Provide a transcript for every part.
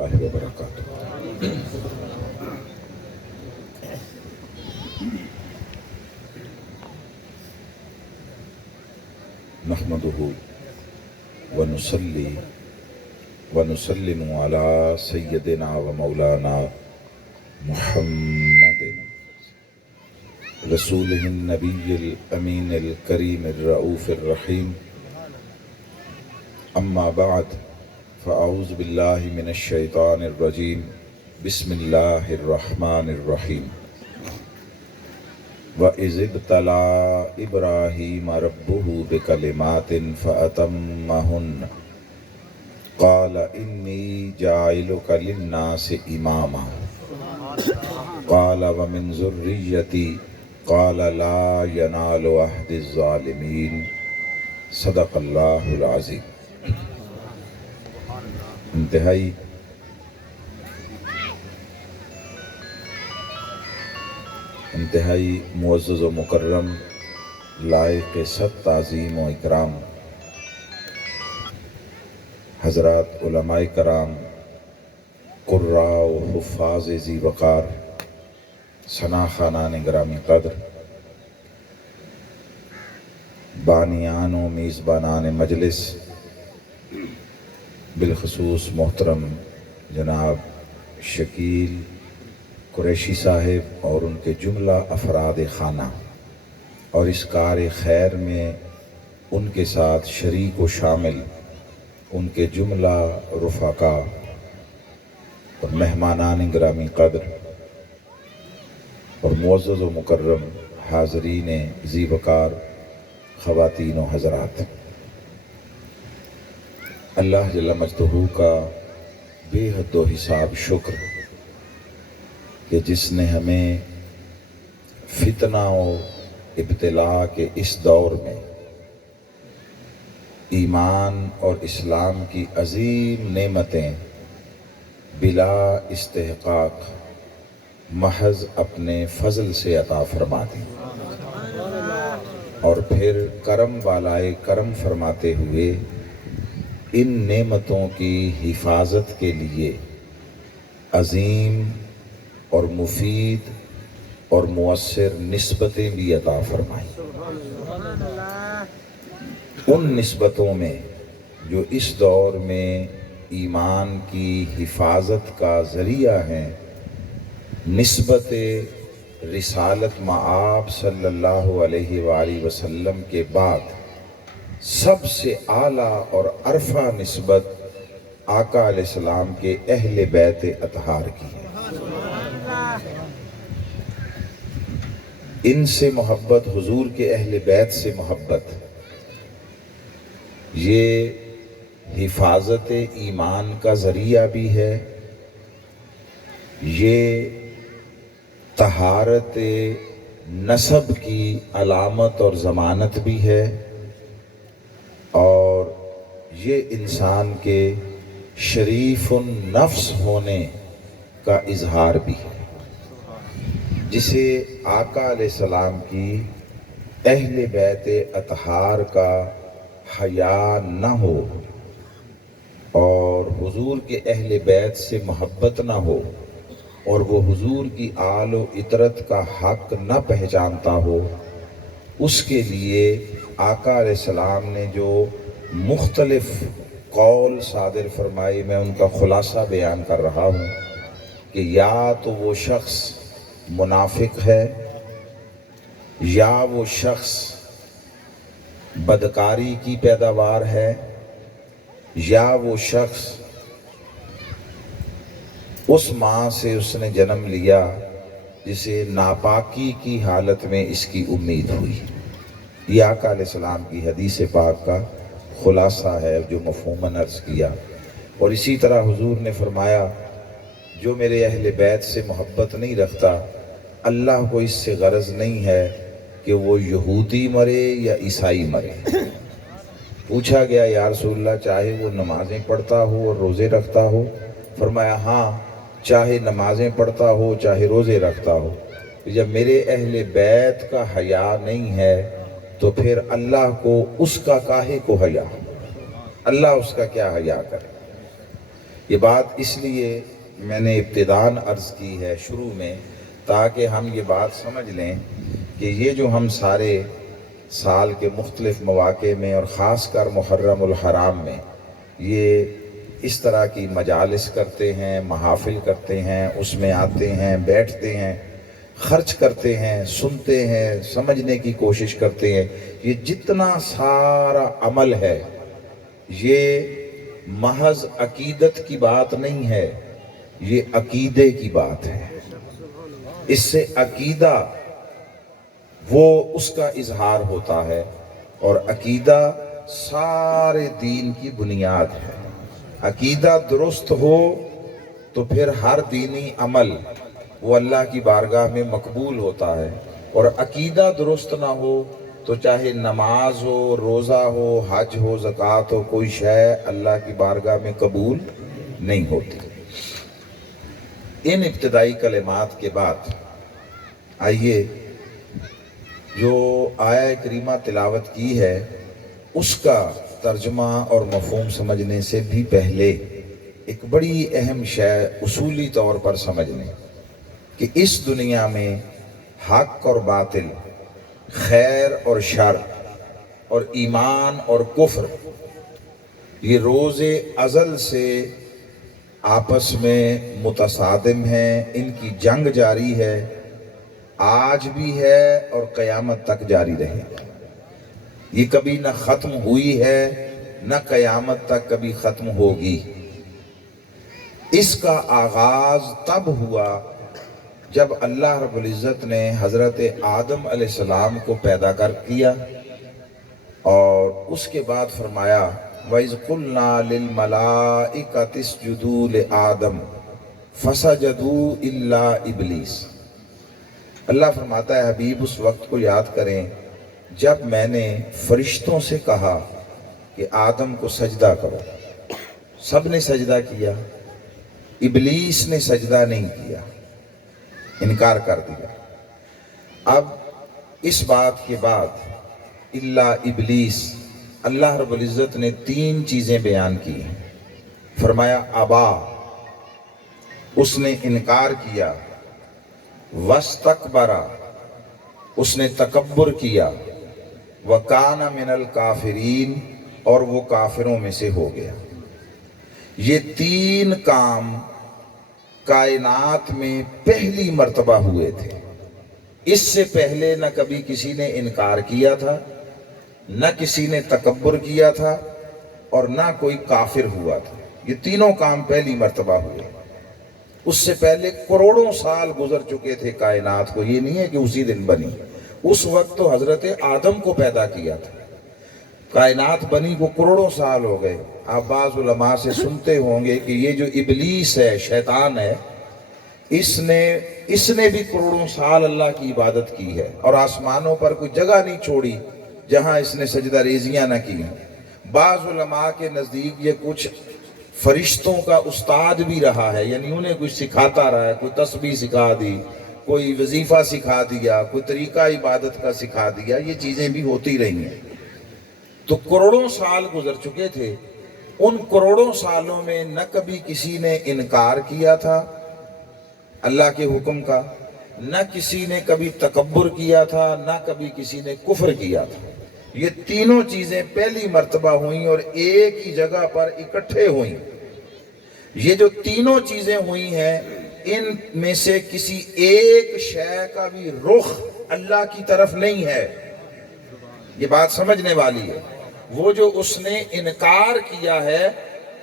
اللہ وبرکاتہ۔ نحمدہ ونصلی ونسلم علی سیدنا و مولانا محمد رسولہ النبی الامین الکریم الرؤوف الرحیم، اما بعد فاعوذ باللہ من الشیطان الرجیم، بسم اللہ الرحمن الرحیم۔ وَإِذِ ابْتَلَىٰ إِبْرَاهِيمَ رَبُّهُ بِكَلِمَاتٍ فَأَتَمَّهُنَّ قَالَ إِنِّي جَاعِلُكَ لِلنَّاسِ إِمَامًا قَالَ وَمِنْ ذُرِّيَّتِي قَالَ لَا يَنَالُ عَهْدِ الظَّالِمِينَ۔ صدق اللہ العظیم۔ انتہائی معزز و مکرم، لائق سب تعظیم و اکرام حضرات علماء کرام، قراء و حفاظ ذی وقار، ثنا خانان گرامی قدر، بانیان و میزبانان مجلس، بالخصوص محترم جناب شکیل قریشی صاحب اور ان کے جملہ افراد خانہ، اور اس کار خیر میں ان کے ساتھ شریک و شامل ان کے جملہ رفقا اور مہمانان گرامی قدر اور معزز و مکرم حاضرین ذی وقار، خواتین و حضرات، اللہ جل مجدہ کا بے حد و حساب شکر کہ جس نے ہمیں فتنہ و ابتلاء کے اس دور میں ایمان اور اسلام کی عظیم نعمتیں بلا استحقاق محض اپنے فضل سے عطا فرما دیں، اور پھر کرم والائے کرم فرماتے ہوئے ان نعمتوں کی حفاظت کے لیے عظیم اور مفید اور مؤثر نسبتیں بھی عطا فرمائیں۔ ان نسبتوں میں جو اس دور میں ایمان کی حفاظت کا ذریعہ ہیں، نسبت رسالت مآب صلی اللہ علیہ وآلہ وسلم کے بعد سب سے اعلیٰ اور ارفع نسبت آقا علیہ السلام کے اہل بیت اطہار کی ہے۔ ان سے محبت، حضور کے اہل بیت سے محبت، یہ حفاظت ایمان کا ذریعہ بھی ہے، یہ طہارت نسب کی علامت اور ضمانت بھی ہے، اور یہ انسان کے شریف النفس ہونے کا اظہار بھی ہے۔ جسے آقا علیہ السلام کی اہل بیت اطہار کا حیا نہ ہو اور حضور کے اہل بیت سے محبت نہ ہو اور وہ حضور کی آل و اطرت کا حق نہ پہچانتا ہو، اس کے لیے آقا علیہ السلام نے جو مختلف قول صادر فرمائے، میں ان کا خلاصہ بیان کر رہا ہوں کہ یا تو وہ شخص منافق ہے، یا وہ شخص بدکاری کی پیداوار ہے، یا وہ شخص اس ماں سے اس نے جنم لیا جسے ناپاکی کی حالت میں اس کی امید ہوئی۔ یہ آقا علیہ السلام کی حدیث پاک کا خلاصہ ہے جو مفہوماً عرض کیا۔ اور اسی طرح حضور نے فرمایا، جو میرے اہل بیت سے محبت نہیں رکھتا، اللہ کو اس سے غرض نہیں ہے کہ وہ یہودی مرے یا عیسائی مرے۔ پوچھا گیا یا رسول اللہ چاہے وہ نمازیں پڑھتا ہو اور روزے رکھتا ہو؟ فرمایا ہاں، چاہے نمازیں پڑھتا ہو چاہے روزے رکھتا ہو۔ جب میرے اہل بیت کا حیا نہیں ہے تو پھر اللہ کو اس کا کاہے کو حیا؟ اللہ اس کا کیا حیا کرے؟ یہ بات اس لیے میں نے ابتداً عرض کی ہے شروع میں، تاکہ ہم یہ بات سمجھ لیں کہ یہ جو ہم سارے سال کے مختلف مواقع میں اور خاص کر محرم الحرام میں یہ اس طرح کی مجالس کرتے ہیں، محافل کرتے ہیں، اس میں آتے ہیں، بیٹھتے ہیں، خرچ کرتے ہیں، سنتے ہیں، سمجھنے کی کوشش کرتے ہیں، یہ جتنا سارا عمل ہے یہ محض عقیدت کی بات نہیں ہے، یہ عقیدے کی بات ہے۔ اس سے عقیدہ وہ اس کا اظہار ہوتا ہے، اور عقیدہ سارے دین کی بنیاد ہے۔ عقیدہ درست ہو تو پھر ہر دینی عمل وہ اللہ کی بارگاہ میں مقبول ہوتا ہے، اور عقیدہ درست نہ ہو تو چاہے نماز ہو، روزہ ہو، حج ہو، زکوٰۃ ہو، کوئی شے اللہ کی بارگاہ میں قبول نہیں ہوتی۔ ان ابتدائی کلمات کے بعد آئیے جو آیہ کریمہ تلاوت کی ہے اس کا ترجمہ اور مفہوم سمجھنے سے بھی پہلے ایک بڑی اہم شے اصولی طور پر سمجھ لیں کہ اس دنیا میں حق اور باطل، خیر اور شر، اور ایمان اور کفر، یہ روز ازل سے آپس میں متصادم ہیں، ان کی جنگ جاری ہے، آج بھی ہے اور قیامت تک جاری رہے گا۔ یہ کبھی نہ ختم ہوئی ہے، نہ قیامت تک کبھی ختم ہوگی۔ اس کا آغاز تب ہوا جب اللہ رب العزت نے حضرت آدم علیہ السلام کو پیدا کر دیا، اور اس کے بعد فرمایا وَإِذْ قُلْنَا لِلْمَلَائِكَةِ اسْجُدُوا لِآدَمَ فَسَجَدُوا إِلَّا إِبْلِيسَ۔ اللہ فرماتا ہے حبیب اس وقت کو یاد کریں جب میں نے فرشتوں سے کہا کہ آدم کو سجدہ کرو، سب نے سجدہ کیا، ابلیس نے سجدہ نہیں کیا، انکار کر دیا۔ اب اس بات کے بعد الا ابلیس، اللہ رب العزت نے 3 چیزیں بیان کی ہیں۔ فرمایا ابا، اس نے انکار کیا، واستکبر، اس نے تکبر کیا، وکان من الکافرین، اور وہ کافروں میں سے ہو گیا۔ یہ 3 کام کائنات میں پہلی مرتبہ ہوئے تھے۔ اس سے پہلے نہ کبھی کسی نے انکار کیا تھا، نہ کسی نے تکبر کیا تھا، اور نہ کوئی کافر ہوا تھا۔ یہ تینوں کام پہلی مرتبہ ہوئے۔ اس سے پہلے کروڑوں سال گزر چکے تھے کائنات کو، یہ نہیں ہے کہ اسی دن بنی۔ اس وقت تو حضرت آدم کو پیدا کیا تھا، کائنات بنی کو کروڑوں سال ہو گئے۔ آپ بعض علماء سے سنتے ہوں گے کہ یہ جو ابلیس ہے، شیطان ہے، اس نے بھی کروڑوں سال اللہ کی عبادت کی ہے، اور آسمانوں پر کوئی جگہ نہیں چھوڑی جہاں اس نے سجدہ ریزیاں نہ کی۔ بعض علماء کے نزدیک یہ کچھ فرشتوں کا استاد بھی رہا ہے، یعنی انہیں کچھ سکھاتا رہا ہے، کوئی تسبیح سکھا دی، کوئی وظیفہ سکھا دیا، کوئی طریقہ عبادت کا سکھا دیا، یہ چیزیں بھی ہوتی رہی ہیں۔ تو کروڑوں سال گزر چکے تھے، ان کروڑوں سالوں میں نہ کبھی کسی نے انکار کیا تھا اللہ کے حکم کا، نہ کسی نے کبھی تکبر کیا تھا، نہ کبھی کسی نے کفر کیا تھا۔ یہ تینوں چیزیں پہلی مرتبہ ہوئیں اور ایک ہی جگہ پر اکٹھے ہوئیں۔ یہ جو تینوں چیزیں ہوئی ہیں، ان میں سے کسی ایک شے کا بھی رخ اللہ کی طرف نہیں ہے۔ یہ بات سمجھنے والی ہے۔ وہ جو اس نے انکار کیا ہے،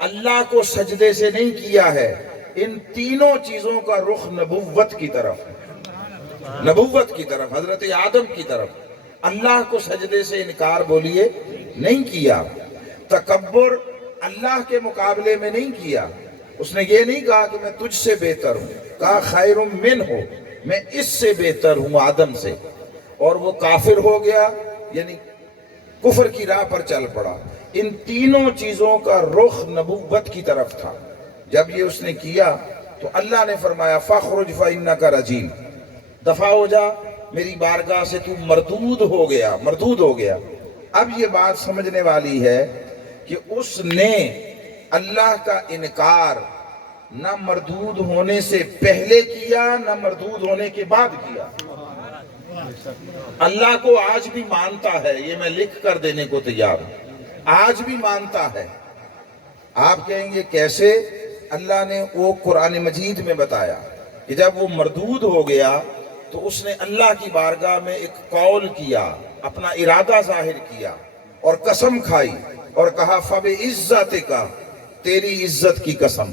اللہ کو سجدے سے نہیں کیا ہے، ان تینوں چیزوں کا رخ نبوت کی طرف ہے، نبوت کی طرف، حضرت آدم کی طرف۔ اللہ کو سجدے سے انکار بولیے نہیں کیا، تکبر اللہ کے مقابلے میں نہیں کیا۔ اس نے یہ نہیں کہا کہ میں تجھ سے بہتر ہوں، کہا خیر من ہو، میں اس سے بہتر ہوں آدم سے، اور وہ کافر ہو گیا، یعنی کفر کی راہ پر چل پڑا۔ ان تینوں چیزوں کا رخ نبوت کی طرف تھا۔ جب یہ اس نے کیا تو اللہ نے فرمایا فَاخْرُجْ فَإِنَّكَ رَجِيمٌ، دفع ہو جا، میری بارگاہ سے تو مردود ہو گیا۔ اب یہ بات سمجھنے والی ہے کہ اس نے اللہ کا انکار نہ مردود ہونے سے پہلے کیا نہ مردود ہونے کے بعد کیا. اللہ کو آج بھی مانتا ہے، یہ میں لکھ کر دینے کو تیار ہوں، آج بھی مانتا ہے. آپ کہیں گے کیسے؟ اللہ نے وہ قرآن مجید میں بتایا کہ جب وہ مردود ہو گیا تو اس نے اللہ کی بارگاہ میں ایک قول کیا، اپنا ارادہ ظاہر کیا اور قسم کھائی اور کہا فَبِعِزَّتِكَ، تیری عزت کی قسم.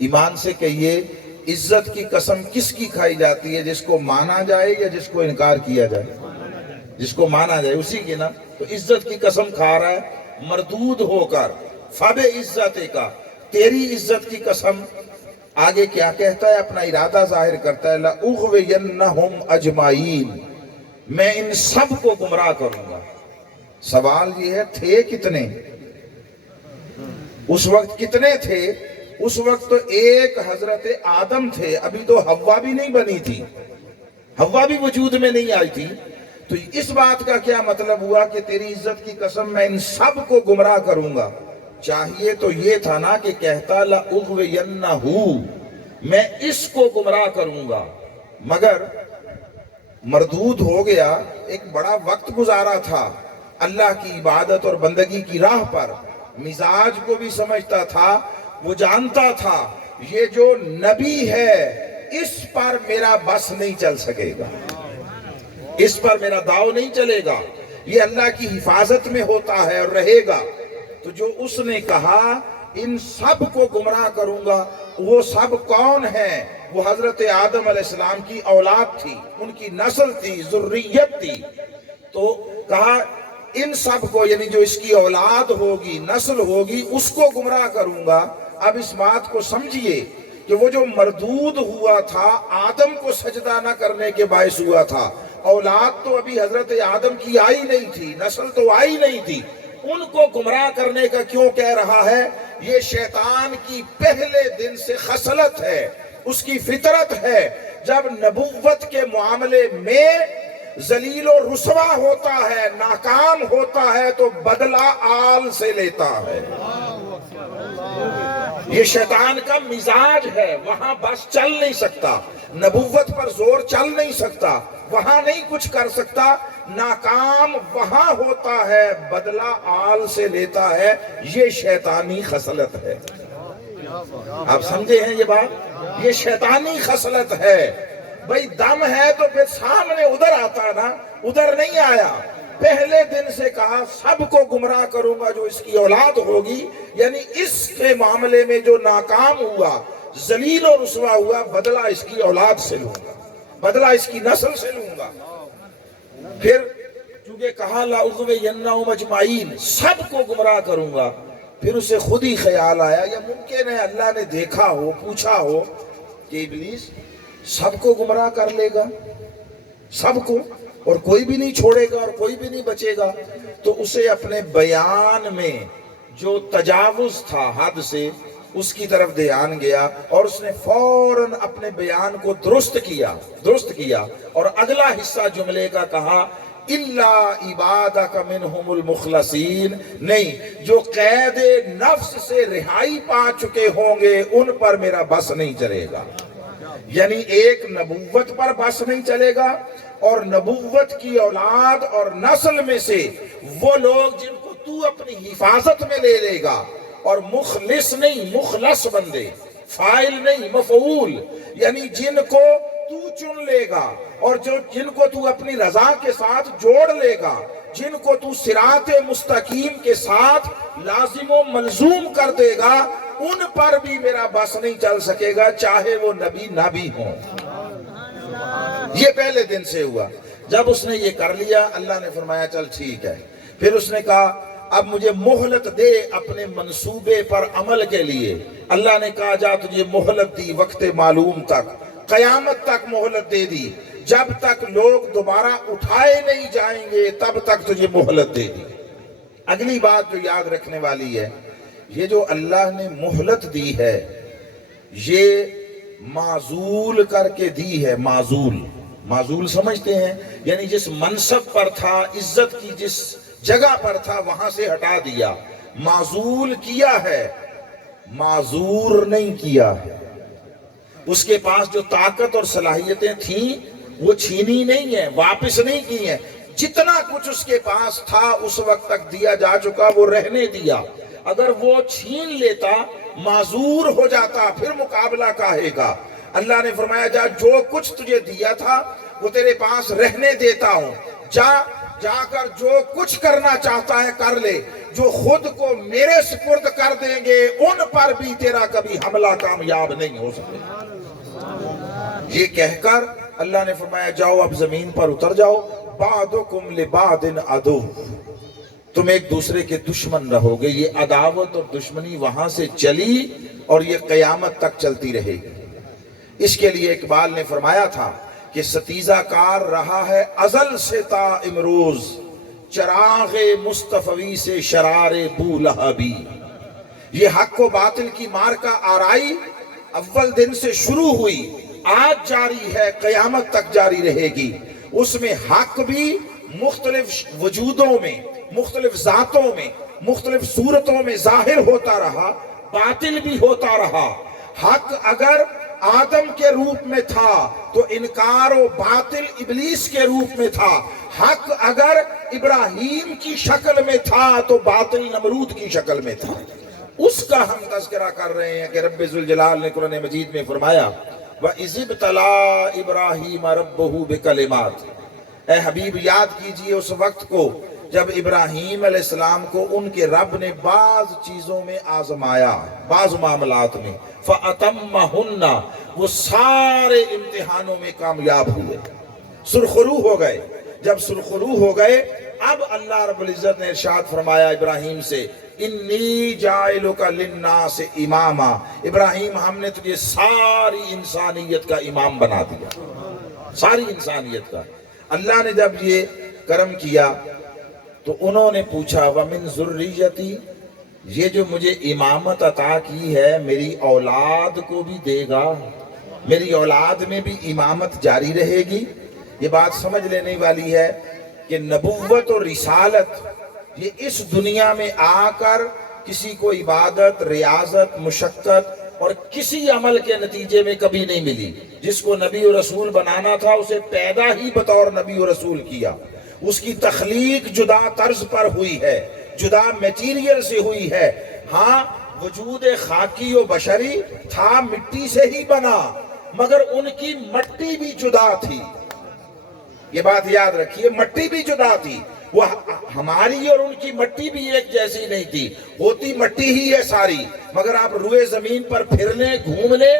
ایمان سے کہیے عزت کی قسم کس کی کھائی جاتی ہے؟ جس کو مانا جائے یا جس کو انکار کیا جائے؟ جس کو مانا جائے اسی کی نا. تو عزت کی قسم کھا رہا ہے مردود ہو کر. فَبِعِزَّتِكَ، تیری عزت کی قسم. آگے کیا کہتا ہے؟ اپنا ارادہ ظاہر کرتا ہے لَأُغْوِيَنَّهُمْ أَجْمَعِينَ، میں ان سب کو گمراہ کروں گا. سوال یہ ہے تھے کتنے اس وقت؟ کتنے تھے اس وقت؟ تو ایک حضرت آدم تھے، ابھی تو حوا بھی نہیں بنی تھی، حوا بھی وجود میں نہیں آئی تھی. تو اس بات کا کیا مطلب ہوا کہ تیری عزت کی قسم میں ان سب کو گمراہ کروں گا؟ چاہیے تو یہ تھا نا کہ کہتا لَأُغْوِيَنَّهُ، میں اس کو گمراہ کروں گا. مگر مردود ہو گیا. ایک بڑا وقت گزارا تھا اللہ کی عبادت اور بندگی کی راہ پر، مزاج کو بھی سمجھتا تھا، وہ جانتا تھا یہ جو نبی ہے اس پر میرا بس نہیں چل سکے گا، اس پر میرا داؤ نہیں چلے گا، یہ اللہ کی حفاظت میں ہوتا ہے اور رہے گا. تو جو اس نے کہا ان سب کو گمراہ کروں گا، وہ سب کون ہیں؟ وہ حضرت آدم علیہ السلام کی اولاد تھی، ان کی نسل تھی، ذریت تھی. تو کہا ان سب کو، یعنی جو اس کی اولاد ہوگی، نسل ہوگی، اس کو گمراہ کروں گا. اب اس بات کو سمجھیے کہ وہ جو مردود ہوا تھا آدم کو سجدہ نہ کرنے کے باعث ہوا تھا. اولاد تو ابھی حضرت آدم کی آئی نہیں تھی، نسل تو آئی نہیں تھی، ان کو گمراہ کرنے کا کیوں کہہ رہا ہے؟ یہ شیطان کی پہلے دن سے خصلت ہے، اس کی فطرت ہے. جب نبوت کے معاملے میں ذلیل و رسوا ہوتا ہے، ناکام ہوتا ہے، تو بدلہ آل سے لیتا ہے. یہ شیطان کا مزاج ہے، وہاں بس چل نہیں سکتا، نبوت پر زور چل نہیں سکتا، وہاں نہیں کچھ کر سکتا. ناکام وہاں ہوتا ہے، بدلہ آل سے لیتا ہے. یہ شیطانی خصلت ہے. آپ سمجھے ہیں یہ بات؟ یہ شیطانی خصلت ہے. بھئی دم ہے تو پھر سامنے ادھر آتا نا، ادھر نہیں آیا. پہلے دن سے کہا سب کو گمراہ کروں گا جو اس کی اولاد ہوگی، یعنی اس کے معاملے میں جو ناکام ہوا، ذلیل و رسوا ہوا، بدلہ اس کی اولاد سے لوں گا، بدلہ اس کی نسل سے لوں گا. پھر چونکہ کہا لَأُغْوِيَنَّهُمْ أَجْمَعِينَ، سب کو گمراہ کروں گا. پھر اسے خود ہی خیال آیا، یا ممکن ہے اللہ نے دیکھا ہو، پوچھا ہو کہ ابلیس سب کو گمراہ کر لے گا، سب کو، اور کوئی بھی نہیں چھوڑے گا اور کوئی بھی نہیں بچے گا. تو اسے اپنے بیان میں جو تجاوز تھا حد سے، اس کی طرف دھیان گیا اور اس نے فوراً اپنے بیان کو درست کیا اور اگلا حصہ جملے کا کہا اِلَّا عِبَادَكَ مِنْهُمُ الْمُخْلَصِينَ، نہیں، جو قید نفس سے رہائی پا چکے ہوں گے ان پر میرا بس نہیں چلے گا. یعنی ایک نبوت پر بس نہیں چلے گا، اور نبوت کی اولاد اور نسل میں سے وہ لوگ جن کو تو اپنی حفاظت میں لے لے گا، اور مخلص نہیں، مخلص بندے، فاعل نہیں، مفعول، یعنی جن کو تو چن لے گا اور جن کو تو اپنی رضا کے ساتھ جوڑ لے گا، جن کو تو صراط مستقیم کے ساتھ لازم و ملزوم کر دے گا، ان پر بھی میرا بس نہیں چل سکے گا، چاہے وہ نبی نہ بھی ہوں. یہ پہلے دن سے ہوا. جب اس نے یہ کر لیا، اللہ نے فرمایا چل ٹھیک ہے. پھر اس نے کہا اب مجھے مہلت دے اپنے منصوبے پر عمل کے لیے. اللہ نے کہا جا تجھے مہلت دی وقت معلوم تک، قیامت تک مہلت دے دی، جب تک لوگ دوبارہ اٹھائے نہیں جائیں گے تب تک تجھے مہلت دے دی. اگلی بات جو یاد رکھنے والی ہے، یہ جو اللہ نے مہلت دی ہے یہ معزول کر کے دی ہے. معزول سمجھتے ہیں؟ یعنی جس منصب پر تھا، عزت کی جس جگہ پر تھا، وہاں سے ہٹا دیا، معزول کیا ہے. معذور نہیں کیا ہے، اس کے پاس جو طاقت اور صلاحیتیں تھیں وہ چھینی نہیں ہیں، واپس نہیں کی ہیں، جتنا کچھ اس کے پاس تھا اس وقت تک دیا جا چکا وہ رہنے دیا۔ اگر وہ چھین لیتا معذور ہو جاتا پھر مقابلہ کاہے کا؟ اللہ نے فرمایا جا جو کچھ تجھے دیا تھا وہ تیرے پاس رہنے دیتا ہوں، جا کر جو کچھ کرنا چاہتا ہے کر لے، جو خود کو میرے سپرد کر دیں گے ان پر بھی تیرا کبھی حملہ کامیاب نہیں ہو سکے۔ یہ کہہ کر اللہ نے فرمایا جاؤ اب زمین پر اتر جاؤ، بعضکم لبعض عدو، تم ایک دوسرے کے دشمن رہو گے۔ یہ عداوت اور دشمنی وہاں سے چلی اور یہ قیامت تک چلتی رہے گی۔ اس کے لیے اقبال نے فرمایا تھا کہ ستیزہ کار رہا ہے ازل سے تا امروز، چراغ مصطفی سے شرار بولہبی۔ یہ حق و باطل کی مارکہ آرائی اول دن سے شروع ہوئی، آج جاری ہے، قیامت تک جاری رہے گی۔ اس میں حق بھی مختلف وجودوں میں، مختلف ذاتوں میں، مختلف صورتوں میں ظاہر ہوتا رہا، باطل بھی ہوتا رہا۔ حق اگر آدم کے روپ میں تھا تو انکار و باطل ابلیس کے روپ میں تھا، حق اگر ابراہیم کی شکل میں تھا تو باطل نمرود کی شکل میں تھا۔ اس کا ہم تذکرہ کر رہے ہیں کہ رب ذوالجلال نے قرآن مجید میں فرمایا وَإِذِ ابْتَلَىٰ إِبْرَاهِيمَ رَبُّهُ بِكَلِمَاتٍ، اے حبیب یاد کیجئے اس وقت کو جب ابراہیم علیہ السلام کو ان کے رب نے بعض چیزوں میں آزمایا، بعض معاملات میں، فَأَتَمَّهُنَّ، وہ سارے امتحانوں میں کامیاب ہوئے، سرخرو ہو گئے۔ جب سرخرو ہو گئے اب اللہ رب العزت نے ارشاد فرمایا ابراہیم سے انی جاعلک للناس اماما، ابراہیم ہم نے تجھے ساری انسانیت کا امام بنا دیا، ساری انسانیت کا۔ اللہ نے جب یہ کرم کیا تو انہوں نے پوچھا وَمِن ذُرِّيَّتِي، یہ جو مجھے امامت عطا کی ہے میری اولاد کو بھی دے گا، میری اولاد میں بھی امامت جاری رہے گی؟ یہ بات سمجھ لینے والی ہے کہ نبوت اور رسالت یہ اس دنیا میں آ کر کسی کو عبادت، ریاضت، مشقت اور کسی عمل کے نتیجے میں کبھی نہیں ملی۔ جس کو نبی و رسول بنانا تھا اسے پیدا ہی بطور نبی و رسول کیا، اس کی تخلیق جدا طرز پر ہوئی ہے، جدا میٹیریل سے ہوئی ہے۔ ہاں وجود خاکی و بشری تھا، مٹی سے ہی بنا، مگر ان کی مٹی بھی جدا تھی۔ یہ بات یاد رکھیے، مٹی بھی جدا تھی، وہ ہماری اور ان کی مٹی بھی ایک جیسی نہیں تھی، ہوتی مٹی ہی ہے ساری، مگر آپ روئے زمین پر پھر لیں، گھوم لیں،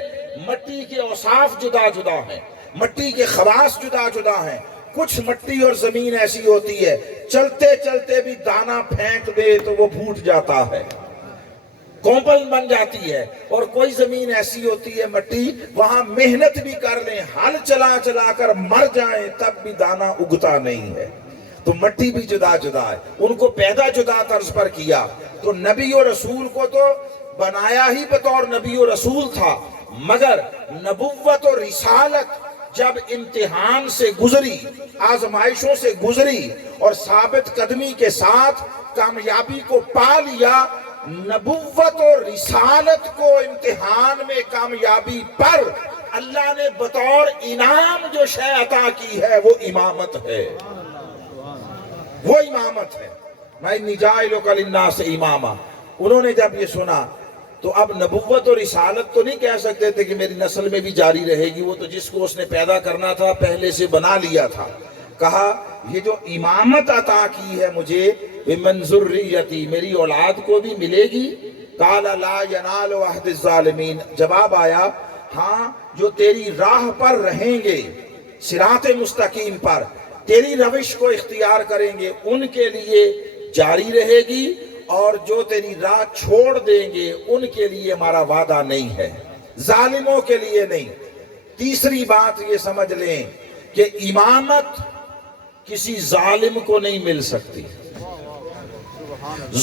مٹی کے اوصاف جدا جدا ہیں، مٹی کے خواص جدا جدا ہیں۔ کچھ مٹی اور زمین ایسی ہوتی ہے چلتے چلتے بھی دانہ پھینک دے تو وہ پھوٹ جاتا ہے، کومپل بن جاتی ہے، اور کوئی زمین ایسی ہوتی ہے مٹی وہاں محنت بھی کر لیں، ہل چلا چلا کر مر جائیں تب بھی دانہ اگتا نہیں ہے۔ تو مٹی بھی جدا جدا ہے، ان کو پیدا جدا طرز پر کیا۔ تو نبی و رسول کو تو بنایا ہی بطور نبی و رسول تھا، مگر نبوت و رسالت جب امتحان سے گزری، آزمائشوں سے گزری اور ثابت قدمی کے ساتھ کامیابی کو پا لیا، نبوت و رسالت کو امتحان میں کامیابی پر اللہ نے بطور انعام جو شے عطا کی ہے وہ امامت ہے، وہ امامت ہے۔ میں جاعلک للناس اماما، انہوں نے جب یہ سنا تو اب نبوت اور رسالت تو نہیں کہہ سکتے تھے کہ میری نسل میں بھی جاری رہے گی، وہ تو جس کو اس نے پیدا کرنا تھا پہلے سے بنا لیا تھا۔ کہا یہ جو امامت عطا کی ہے مجھے وَمِن ذُرِّيَّتِي، میری اولاد کو بھی ملے گی۔ قَالَ لَا يَنَالُ عَهْدِ الظَّالِمِينَ، جواب آیا ہاں جو تیری راہ پر رہیں گے، صراط مستقیم پر تیری روش کو اختیار کریں گے ان کے لیے جاری رہے گی، اور جو تیری راہ چھوڑ دیں گے ان کے لیے ہمارا وعدہ نہیں ہے، ظالموں کے لیے نہیں۔ تیسری بات یہ سمجھ لیں کہ امامت کسی ظالم کو نہیں مل سکتی،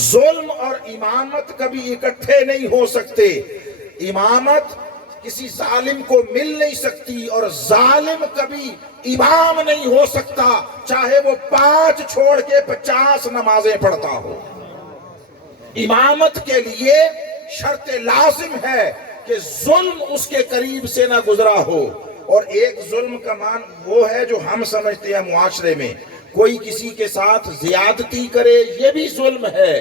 ظلم اور امامت کبھی اکٹھے نہیں ہو سکتے۔ امامت کسی ظالم کو مل نہیں سکتی اور ظالم کبھی امام نہیں ہو سکتا، چاہے وہ 5 چھوڑ کے 50 نمازیں پڑھتا ہو۔ امامت کے لیے شرط لازم ہے کہ ظلم اس کے قریب سے نہ گزرا ہو. اور ایک ظلم کا مان وہ ہے جو ہم سمجھتے ہیں معاشرے میں کوئی کسی کے ساتھ زیادتی کرے، یہ بھی ظلم ہے.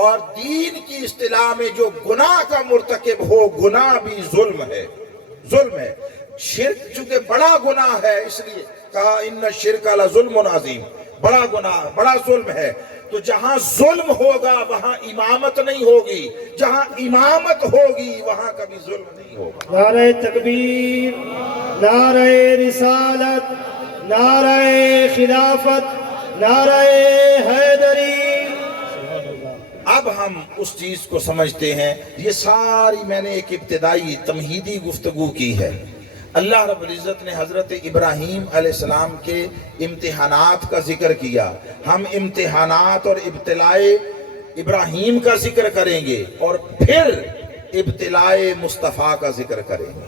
اور دین کی اصطلاح میں جو گناہ کا مرتکب ہو، گناہ بھی ظلم ہے، ظلم ہے. شرک چونکہ بڑا گناہ ہے، اس لیے کہا ان الشرک لظلم عظیم، بڑا گناہ، بڑا ظلم ہے. تو جہاں ظلم ہوگا وہاں امامت نہیں ہوگی، جہاں امامت ہوگی وہاں کبھی ظلم نہیں ہوگا. نعرہ تکبیر، نعرہ رسالت، نعرہ خلافت، نعرہ حیدری. اب ہم اس چیز کو سمجھتے ہیں. یہ ساری میں نے ایک ابتدائی تمہیدی گفتگو کی ہے. اللہ رب العزت نے حضرت ابراہیم علیہ السلام کے امتحانات کا ذکر کیا. ہم امتحانات اور ابتلائے ابراہیم کا ذکر کریں گے اور پھر ابتلائے مصطفیٰ کا ذکر کریں گے،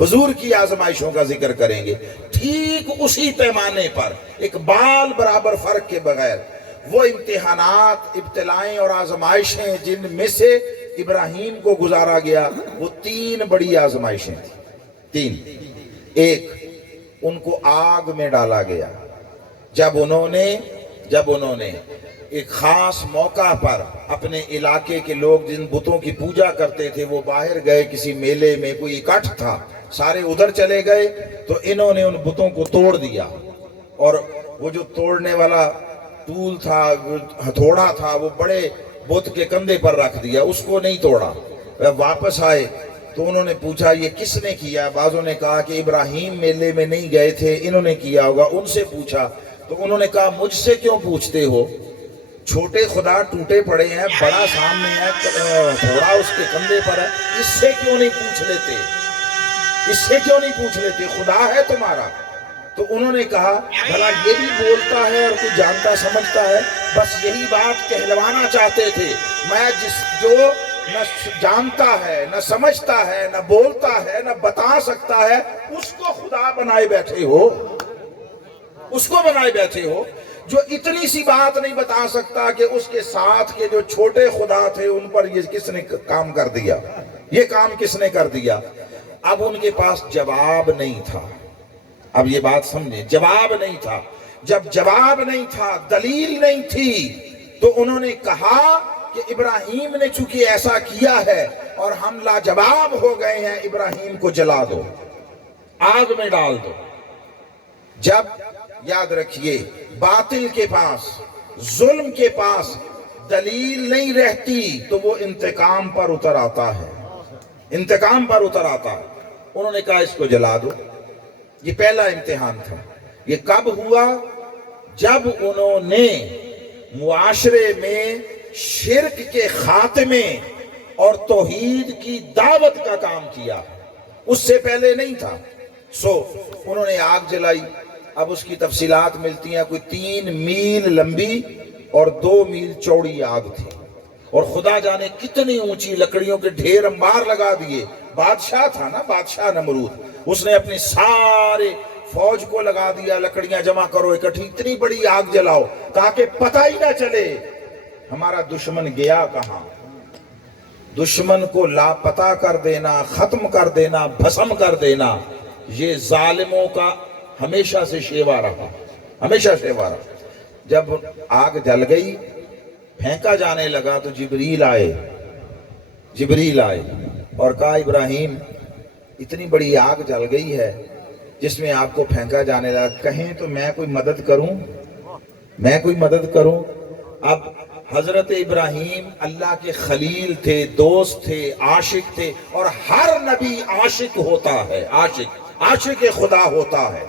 حضور کی آزمائشوں کا ذکر کریں گے. ٹھیک اسی پیمانے پر، ایک بال برابر فرق کے بغیر. وہ امتحانات، ابتلائیں اور آزمائشیں جن میں سے ابراہیم کو گزارا گیا، وہ 3 بڑی آزمائشیں تھیں. 3. ایک، ان کو آگ میں ڈالا گیا جب انہوں نے ایک خاص موقع پر اپنے علاقے کے لوگ جن بتوں کی پوجا کرتے تھے وہ باہر گئے، کسی میلے میں کوئی اکٹھ تھا، سارے ادھر چلے گئے تو انہوں نے ان بتوں کو توڑ دیا. اور وہ جو توڑنے والا ٹول تھا، ہتھوڑا تھا، وہ بڑے بت کے کندھے پر رکھ دیا، اس کو نہیں توڑا. واپس آئے تو انہوں نے پوچھا یہ کس نے کیا؟ بعضوں نے کہا کہ ابراہیم میلے میں نہیں گئے تھے، انہوں نے کیا ہوگا. ان سے پوچھا تو انہوں نے کہا مجھ سے کیوں پوچھتے ہو؟ چھوٹے خدا ٹوٹے پڑے ہیں، بڑا سامنے ہے، تھوڑا اس کے کندھے پر ہے، اس سے کیوں نہیں پوچھ لیتے؟ اس سے کیوں نہیں پوچھ لیتے؟ خدا ہے تمہارا. تو انہوں نے کہا بھلا یہ بھی بولتا ہے اور کوئی جانتا سمجھتا ہے، بس یہی بات کہلوانا چاہتے تھے. میں جو نہ جانتا ہے، نہ سمجھتا ہے، نہ بولتا ہے، نہ بتا سکتا ہے، اس کو خدا بنائے بیٹھے ہو، اس کو بنائے بیٹھے ہو. جو اتنی سی بات نہیں بتا سکتا کہ اس کے ساتھ کے جو چھوٹے خدا تھے ان پر یہ کس نے کام کر دیا، یہ کام کس نے کر دیا. اب ان کے پاس جواب نہیں تھا. اب یہ بات سمجھیں، جواب نہیں تھا. جب جواب نہیں تھا، دلیل نہیں تھی، تو انہوں نے کہا کہ ابراہیم نے چونکہ ایسا کیا ہے اور ہم لاجواب ہو گئے ہیں، ابراہیم کو جلا دو، آگ میں ڈال دو. جب یاد رکھیے باطل کے پاس، ظلم کے پاس دلیل نہیں رہتی تو وہ انتقام پر اتر آتا ہے، انتقام پر اتر آتا ہے. انہوں نے کہا اس کو جلا دو. یہ پہلا امتحان تھا. یہ کب ہوا؟ جب انہوں نے معاشرے میں شرک کے خاتمے اور توحید کی دعوت کا کام کیا، اس سے پہلے نہیں تھا. انہوں نے آگ جلائی. اب اس کی تفصیلات ملتی ہیں، کوئی 3 میل لمبی اور 2 میل چوڑی آگ تھی، اور خدا جانے کتنی اونچی لکڑیوں کے ڈھیر انبار لگا دیے. بادشاہ تھا نا، بادشاہ نمرود، اس نے اپنے سارے فوج کو لگا دیا، لکڑیاں جمع کرو اکٹھی، اتنی بڑی آگ جلاؤ تاکہ پتہ ہی نہ چلے ہمارا دشمن گیا کہاں. دشمن کو لاپتہ کر دینا، ختم کر دینا، بھسم کر دینا، یہ ظالموں کا ہمیشہ سے شیوا رہا، ہمیشہ شیوا رہا. جب آگ جل گئی، پھینکا جانے لگا تو جبریل آئے اور کہا ابراہیم اتنی بڑی آگ جل گئی ہے جس میں آپ کو پھینکا جانے لگا، کہیں تو میں کوئی مدد کروں. اب حضرت ابراہیم اللہ کے خلیل تھے، دوست تھے، عاشق تھے، اور ہر نبی عاشق ہوتا ہے، عاشق خدا ہوتا ہے.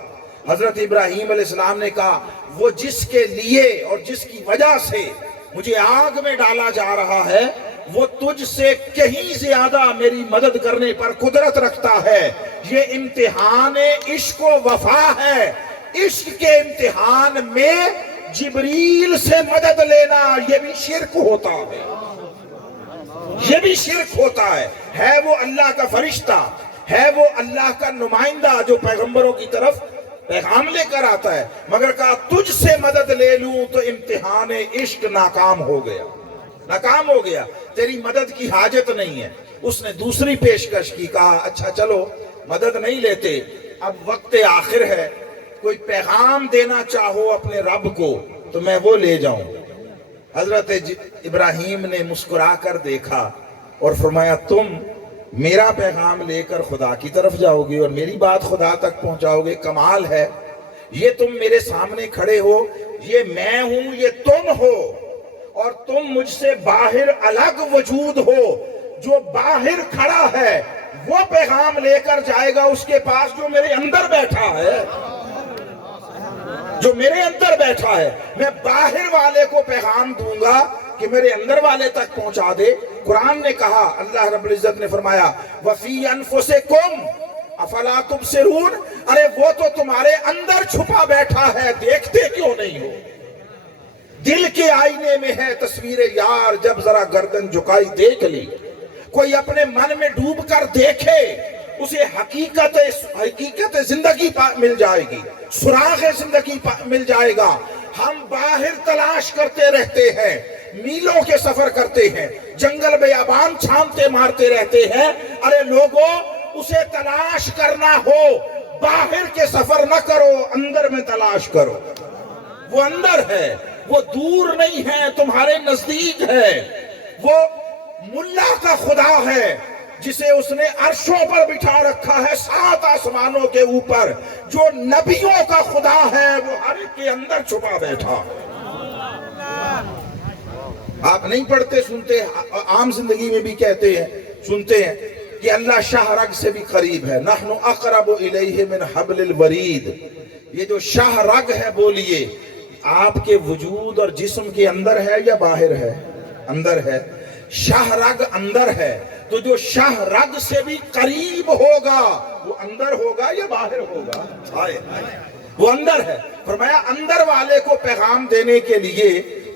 حضرت ابراہیم علیہ السلام نے کہا وہ جس کے لیے اور جس کی وجہ سے مجھے آگ میں ڈالا جا رہا ہے وہ تجھ سے کہیں زیادہ میری مدد کرنے پر قدرت رکھتا ہے. یہ امتحان عشق و وفا ہے. عشق کے امتحان میں جبریل سے مدد لینا یہ بھی شرک ہوتا ہے، یہ بھی شرک ہوتا ہے. ہے وہ اللہ کا فرشتہ، ہے وہ اللہ کا نمائندہ جو پیغمبروں کی طرف پیغام لے کر آتا ہے، مگر کہا تجھ سے مدد لے لوں تو امتحان عشق ناکام ہو گیا، ناکام ہو گیا. تیری مدد کی حاجت نہیں ہے۔ اس نے دوسری پیشکش کی، کہا اچھا چلو مدد نہیں لیتے، اب وقت آخر ہے، کوئی پیغام دینا چاہو اپنے رب کو تو میں وہ لے جاؤں۔ حضرت ابراہیم نے مسکرا کر دیکھا اور فرمایا تم میرا پیغام لے کر خدا کی طرف جاؤ گے اور میری بات خدا تک پہنچاؤ گے؟ کمال ہے، یہ تم میرے سامنے کھڑے ہو، یہ میں ہوں، یہ تم ہو، اور تم مجھ سے باہر الگ وجود ہو۔ جو باہر کھڑا ہے وہ پیغام لے کر جائے گا اس کے پاس جو میرے اندر بیٹھا ہے، جو میرے اندر بیٹھا ہے۔ میں باہر والے کو پیغام دوں گا کہ میرے اندر والے تک پہنچا دے۔ قرآن نے کہا، اللہ رب العزت نے فرمایا وَفِي أَنفُسِكُمْ افلا تبصرون، ارے وہ تو تمہارے اندر چھپا بیٹھا ہے، دیکھتے کیوں نہیں ہو؟ دل کے آئینے میں ہے تصویر یار، جب ذرا گردن جھکائی دیکھ لی۔ کوئی اپنے من میں ڈوب کر دیکھے، اسے حقیقت زندگی مل جائے گی، سراغ زندگی مل جائے گا۔ ہم باہر تلاش کرتے رہتے ہیں، میلوں کے سفر کرتے ہیں، جنگل بیابان چھانتے مارتے رہتے ہیں۔ ارے لوگوں، اسے تلاش کرنا ہو باہر کے سفر نہ کرو، اندر میں تلاش کرو۔ وہ اندر ہے، وہ دور نہیں ہے، تمہارے نزدیک ہے۔ وہ ملا کا خدا ہے جسے اس نے عرشوں پر بٹھا رکھا ہے 7 آسمانوں کے اوپر۔ جو نبیوں کا خدا ہے وہ ہر ایک کے اندر چھپا بیٹھا۔ آپ نہیں پڑھتے سنتے، عام زندگی میں بھی کہتے ہیں سنتے ہیں کہ اللہ شاہ رگ سے بھی قریب ہے، نحن اقرب الیہ من حبل الورید۔ یہ جو شاہ رگ ہے، بولیے آپ کے وجود اور جسم کے اندر ہے یا باہر ہے؟ اندر ہے۔ شاہ رگ اندر ہے، تو جو شاہ رگ سے بھی قریب ہوگا وہ اندر ہوگا یا باہر ہوگا؟ وہ اندر ہے۔ فرمایا اندر والے کو پیغام دینے کے لیے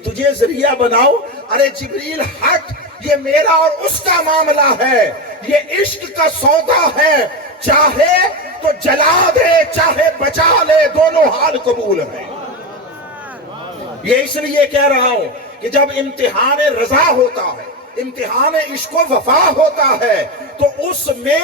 تجھے ذریعہ بناؤ۔ ارے جبریل ہٹ، یہ میرا اور اس کا معاملہ ہے، یہ عشق کا سودا ہے، چاہے تو جلا دے چاہے بچا لے، دونوں حال قبول ہیں۔ یہ اس لیے کہہ رہا ہوں کہ جب امتحان رضا ہوتا ہے، امتحان عشق و وفا ہوتا ہے، تو اس میں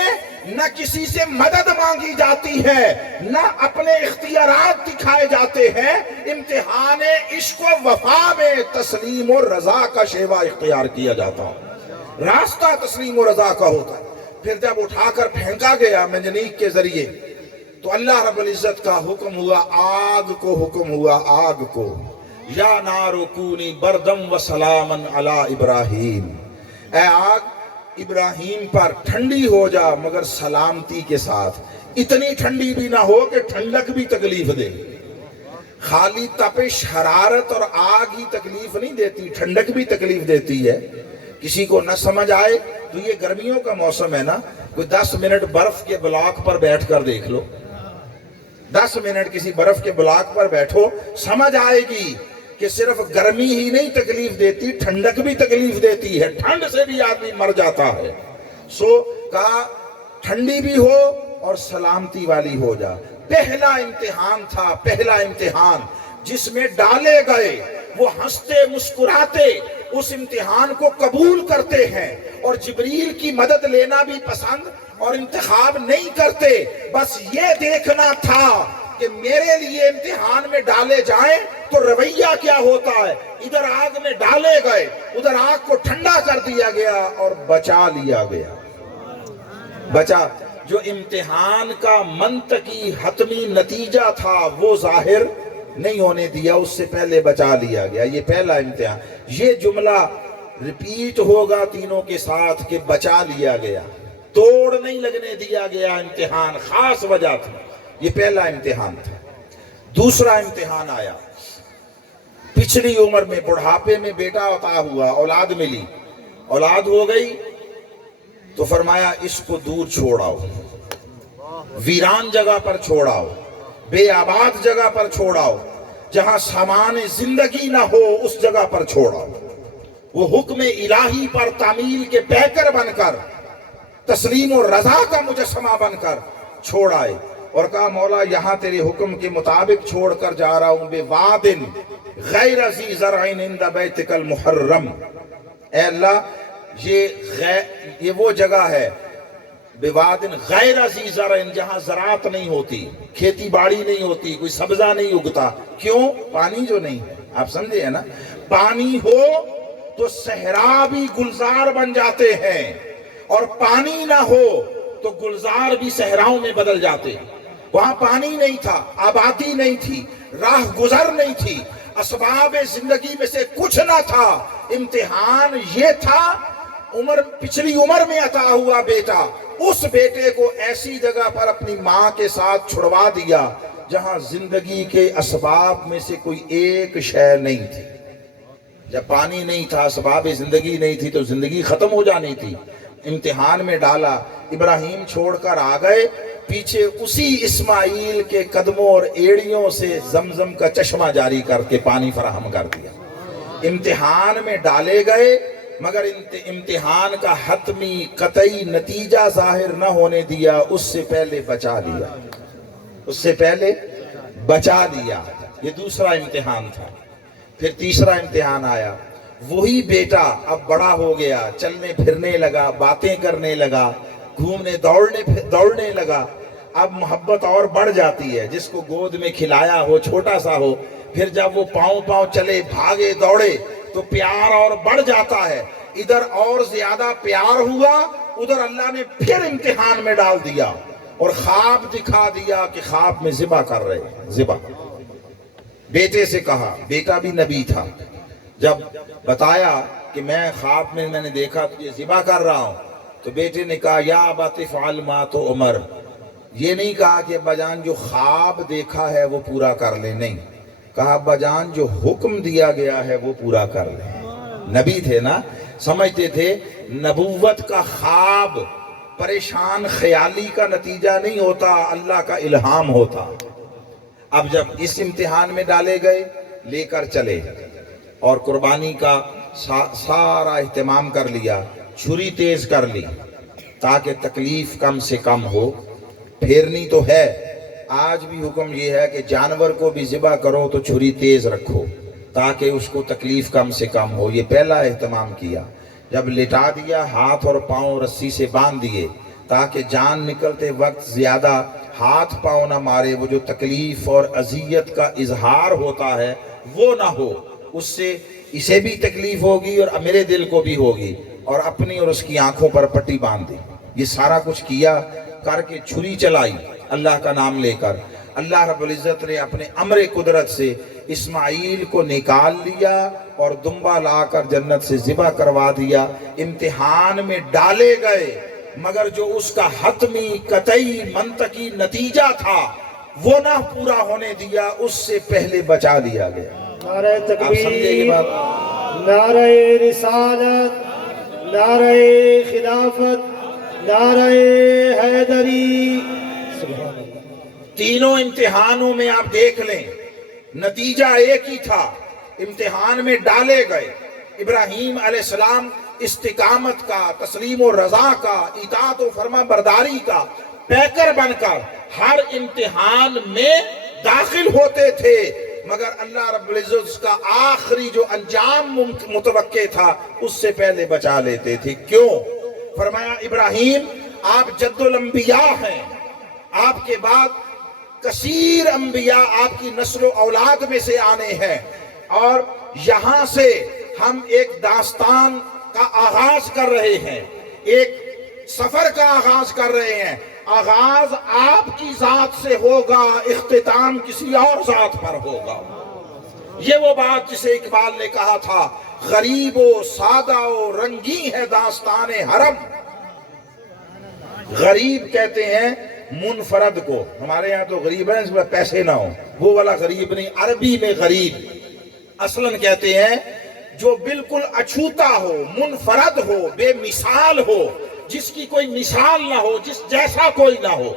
نہ کسی سے مدد مانگی جاتی ہے، نہ اپنے اختیارات دکھائے جاتے ہیں۔ امتحان عشق و وفا میں تسلیم و رضا کا شیوہ اختیار کیا جاتا ہے، راستہ تسلیم و رضا کا ہوتا ہے۔ پھر جب اٹھا کر پھینکا گیا منجنیق کے ذریعے تو اللہ رب العزت کا حکم ہوا، آگ کو حکم ہوا، آگ کو، یا نار کونی بردم و سلامن علی ابراہیم، اے آگ ابراہیم پر ٹھنڈی ہو جا مگر سلامتی کے ساتھ، اتنی ٹھنڈی بھی نہ ہو کہ ٹھنڈک بھی تکلیف دے۔ خالی تپش حرارت اور آگ ہی تکلیف نہیں دیتی، ٹھنڈک بھی تکلیف دیتی ہے۔ کسی کو نہ سمجھ آئے تو یہ گرمیوں کا موسم ہے نا، کوئی 10 منٹ برف کے بلاک پر بیٹھ کر دیکھ لو، 10 منٹ کسی برف کے بلاک پر بیٹھو، سمجھ آئے گی کہ صرف گرمی ہی نہیں تکلیف دیتی، ٹھنڈک بھی تکلیف دیتی ہے، ٹھنڈ سے بھی آدمی مر جاتا ہے۔ سو کہا ٹھنڈی بھی ہو اور سلامتی والی ہو جا۔ پہلا امتحان تھا، پہلا امتحان جس میں ڈالے گئے، وہ ہنستے مسکراتے اس امتحان کو قبول کرتے ہیں، اور جبریل کی مدد لینا بھی پسند اور انتخاب نہیں کرتے۔ بس یہ دیکھنا تھا کہ میرے لیے امتحان میں ڈالے جائیں تو رویہ کیا ہوتا ہے۔ ادھر آگ میں ڈالے گئے، ادھر آگ کو ٹھنڈا کر دیا گیا اور بچا لیا گیا۔ بچا، جو امتحان کا منطقی حتمی نتیجہ تھا وہ ظاہر نہیں ہونے دیا، اس سے پہلے بچا لیا گیا۔ یہ پہلا امتحان۔ یہ جملہ ریپیٹ ہوگا تینوں کے ساتھ کہ بچا لیا گیا، توڑ نہیں لگنے دیا گیا، امتحان خاص وجہ تھی۔ یہ پہلا امتحان تھا۔ دوسرا امتحان آیا، پچھلی عمر میں بڑھاپے میں بیٹا عطا ہوا، اولاد ملی، اولاد ہو گئی تو فرمایا اس کو دور چھوڑاؤ، ویران جگہ پر چھوڑاؤ، بے آباد جگہ پر چھوڑاؤ، جہاں سامان زندگی نہ ہو اس جگہ پر چھوڑاؤ۔ وہ حکم الہی پر تعمیل کے پیکر بن کر، تسلیم و رضا کا مجسمہ بن کر چھوڑ آئے، اور کہا مولا یہاں تیرے حکم کے مطابق چھوڑ کر جا رہا ہوں، بے وادن غیر ذی زرع عند بیتک المحرم، اے اللہ یہ وہ جگہ ہے بوادن غیر عزیز زرعن، جہاں زراعت نہیں ہوتی، کھیتی باڑی نہیں ہوتی، کوئی سبزہ نہیں اگتا۔ کیوں؟ پانی جو نہیں ہے۔ آپ سمجھے ہیں نا، پانی ہو تو صحرا بھی گلزار بن جاتے ہیں، اور پانی نہ ہو تو گلزار بھی صحراؤں میں بدل جاتے ہیں۔ وہاں پانی نہیں تھا، آبادی نہیں تھی، راہ گزر نہیں تھی، اسباب زندگی میں سے کچھ نہ تھا۔ امتحان یہ تھا، پچھلی عمر میں عطا ہوا بیٹا، اس بیٹے کو ایسی جگہ پر اپنی ماں کے ساتھ چھڑوا دیا جہاں زندگی کے اسباب میں سے کوئی ایک شے نہیں تھی۔ جب پانی نہیں تھا، اسباب زندگی نہیں تھی، تو زندگی ختم ہو جانی تھی۔ امتحان میں ڈالا، ابراہیم چھوڑ کر آ گئے، پیچھے اسی اسماعیل کے قدموں اور ایڑیوں سے زمزم کا چشمہ جاری کر کے پانی فراہم کر دیا۔ امتحان میں ڈالے گئے، مگر امتحان کا حتمی قطعی نتیجہ ظاہر نہ ہونے دیا، اس سے پہلے بچا لیا، اس سے پہلے بچا لیا۔ یہ دوسرا امتحان تھا۔ پھر تیسرا امتحان آیا، وہی بیٹا اب بڑا ہو گیا، چلنے پھرنے لگا، باتیں کرنے لگا، گھومنے دوڑنے لگا۔ اب محبت اور بڑھ جاتی ہے، جس کو گود میں کھلایا ہو، چھوٹا سا ہو، پھر جب وہ پاؤں چلے، بھاگے دوڑے تو پیار اور بڑھ جاتا ہے۔ ادھر اور زیادہ پیار ہوا، ادھر اللہ نے پھر امتحان میں ڈال دیا اور خواب دکھا دیا کہ خواب میں ذبح کر رہے ہیں، ذبح۔ بیٹے سے کہا، بیٹا بھی نبی تھا، جب بتایا کہ میں خواب میں نے دیکھا تو یہ ذبح کر رہا ہوں، تو بیٹے نے کہا یا ابت افعل ما تؤمر۔ یہ نہیں کہا کہ ابا جان جو خواب دیکھا ہے وہ پورا کر لے، نہیں کہا ابا جان جو حکم دیا گیا ہے وہ پورا کر لے۔ نبی تھے نا، سمجھتے تھے نبوت کا خواب پریشان خیالی کا نتیجہ نہیں ہوتا، اللہ کا الہام ہوتا۔ اب جب اس امتحان میں ڈالے گئے، لے کر چلے اور قربانی کا سارا اہتمام کر لیا، چھری تیز کر لی تاکہ تکلیف کم سے کم ہو۔ پھیرنی تو ہے، آج بھی حکم یہ ہے کہ جانور کو بھی ذبح کرو تو چھری تیز رکھو تاکہ اس کو تکلیف کم سے کم ہو۔ یہ پہلا اہتمام کیا۔ جب لٹا دیا، ہاتھ اور پاؤں رسی سے باندھ دیے تاکہ جان نکلتے وقت زیادہ ہاتھ پاؤں نہ مارے، وہ جو تکلیف اور اذیت کا اظہار ہوتا ہے وہ نہ ہو، اس سے اسے بھی تکلیف ہوگی اور میرے دل کو بھی ہوگی، اور اپنی اور اس کی آنکھوں پر پٹی باندھ دی۔ یہ سارا کچھ کیا کر کے چھری چلائی اللہ کا نام لے کر۔ اللہ رب العزت نے اپنے امر قدرت سے اسماعیل کو نکال لیا اور دمبا لا کر جنت سے ذبح کروا دیا۔ امتحان میں ڈالے گئے، مگر جو اس کا حتمی قطعی منطقی نتیجہ تھا وہ نہ پورا ہونے دیا، اس سے پہلے بچا لیا گیا۔ نعرہ آپ سمجھے یہ تکبیر، بات؟ نعرہ رسالت، نعرہ خلافت، نعرہ حیدری۔ سبحان اللہ۔ تینوں امتحانوں میں آپ دیکھ لیں، نتیجہ ایک ہی تھا۔ امتحان میں ڈالے گئے، ابراہیم علیہ السلام استقامت کا، تسلیم و رضا کا، اطاعت و فرما برداری کا پیکر بن کر ہر امتحان میں داخل ہوتے تھے، مگر اللہ رب العزت اس کا آخری جو انجام متوقع تھا اس سے پہلے بچا لیتے تھے۔ کیوں؟ فرمایا ابراہیم آپ جد الانبیاء ہیں، آپ کے بعد کثیر انبیاء آپ کی نسل و اولاد میں سے آنے ہیں، اور یہاں سے ہم ایک داستان کا آغاز کر رہے ہیں، ایک سفر کا آغاز کر رہے ہیں۔ آغاز آپ کی ذات سے ہوگا، اختتام کسی اور ذات پر ہوگا۔ یہ وہ بات جسے اقبال نے کہا تھا، غریب و سادہ و رنگی ہے داستان حرم۔ غریب کہتے ہیں منفرد کو، ہمارے یہاں تو غریب ہے اس میں پیسے نہ ہو، وہ والا غریب نہیں، عربی میں غریب اصلاً کہتے ہیں جو بالکل اچھوتا ہو، منفرد ہو، بے مثال ہو، جس کی کوئی مثال نہ ہو، جس جیسا کوئی نہ ہو،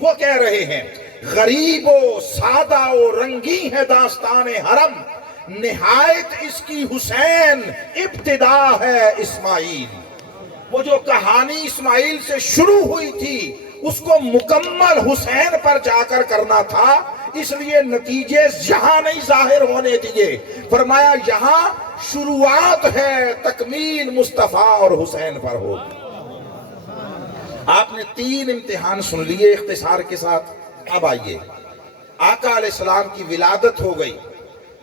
وہ کہہ رہے ہیں غریب و سادہ و رنگی ہے داستان حرم، نہایت اس کی حسین ابتدا ہے اسماعیل۔ وہ جو کہانی اسماعیل سے شروع ہوئی تھی اس کو مکمل حسین پر جا کر کرنا تھا، اس لیے نتیجے یہاں نہیں ظاہر ہونے دیے، فرمایا یہاں شروعات ہے، تکمیل مصطفیٰ اور حسین پر ہوگی۔ آپ نے 3 امتحان سن لیے اختصار کے ساتھ۔ اب آئیے، آقا علیہ السلام کی ولادت ہو گئی،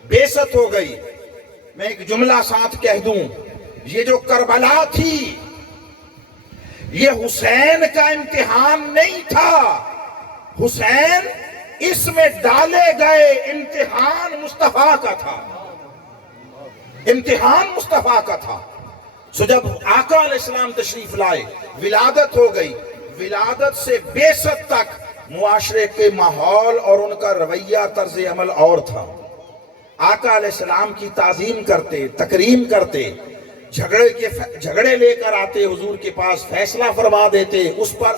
بعثت ہو گئی۔ میں ایک جملہ ساتھ کہہ دوں، یہ جو کربلا تھی یہ حسین کا امتحان نہیں تھا، حسین اس میں ڈالے گئے امتحان مصطفیٰ کا تھا، امتحان مصطفیٰ کا تھا۔ سو جب آقا علیہ السلام تشریف لائے، ولادت ہو گئی، ولادت سے بعثت تک معاشرے کے ماحول اور ان کا رویہ طرز عمل اور تھا۔ آقا علیہ السلام کی تعظیم کرتے، تکریم کرتے، جھگڑے لے کر آتے حضور کے پاس، فیصلہ فرما دیتے، اس پر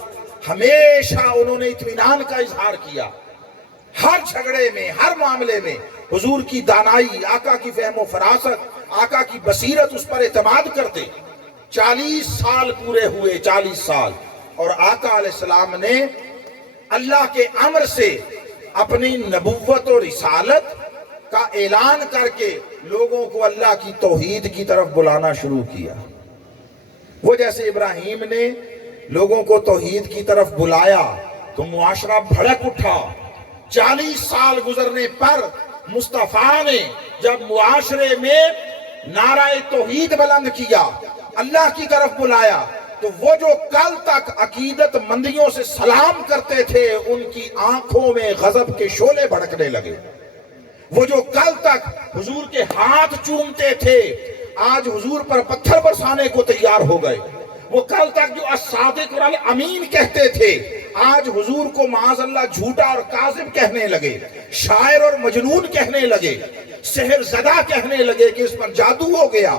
ہمیشہ انہوں نے اطمینان کا اظہار کیا۔ ہر جھگڑے میں، ہر معاملے میں حضور کی دانائی، آقا کی فہم و فراست، آقا کی بصیرت، اس پر اعتماد کرتے۔ 40 سال پورے ہوئے، 40 سال، اور آقا علیہ السلام نے اللہ کے امر سے اپنی نبوت و رسالت کا اعلان کر کے لوگوں کو اللہ کی توحید کی طرف بلانا شروع کیا۔ وہ جیسے ابراہیم نے لوگوں کو توحید کی طرف بلایا تو معاشرہ بھڑک اٹھا۔ 40 سال گزرنے پر مصطفیٰ نے جب معاشرے میں نعرہ توحید بلند کیا، اللہ کی طرف بلایا، تو وہ جو کل تک عقیدت مندیوں سے سلام کرتے تھے ان کی آنکھوں میں غضب کے شعلے بھڑکنے لگے۔ وہ جو کل تک حضور کے ہاتھ چومتے تھے آج حضور پر پتھر برسانے کو تیار ہو گئے۔ وہ کل تک جو الصادق اور الامین کہتے تھے آج حضور کو معاذ اللہ جھوٹا اور کاذب کہنے لگے، شاعر اور مجنون کہنے لگے، سحر زدہ کہنے لگے کہ اس پر جادو ہو گیا،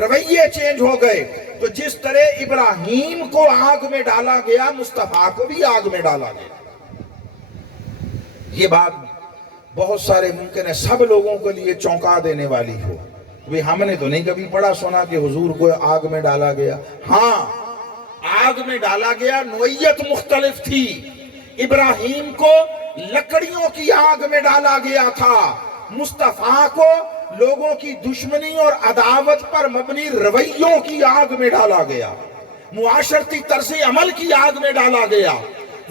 رویے چینج ہو گئے۔ تو جس طرح ابراہیم کو آگ میں ڈالا گیا، مصطفیٰ کو بھی آگ میں ڈالا گیا۔ یہ بات بہت سارے ممکن ہے سب لوگوں کے لیے چونکا دینے والی ہو، ہم نے تو نہیں کبھی پڑھا سنا کہ حضور کو آگ میں ڈالا گیا۔ ہاں، آگ میں ڈالا گیا، نوعیت مختلف تھی۔ ابراہیم کو لکڑیوں کی آگ میں ڈالا گیا تھا، مصطفیٰ کو لوگوں کی دشمنی اور عداوت پر مبنی رویوں کی آگ میں ڈالا گیا، معاشرتی طرز عمل کی آگ میں ڈالا گیا۔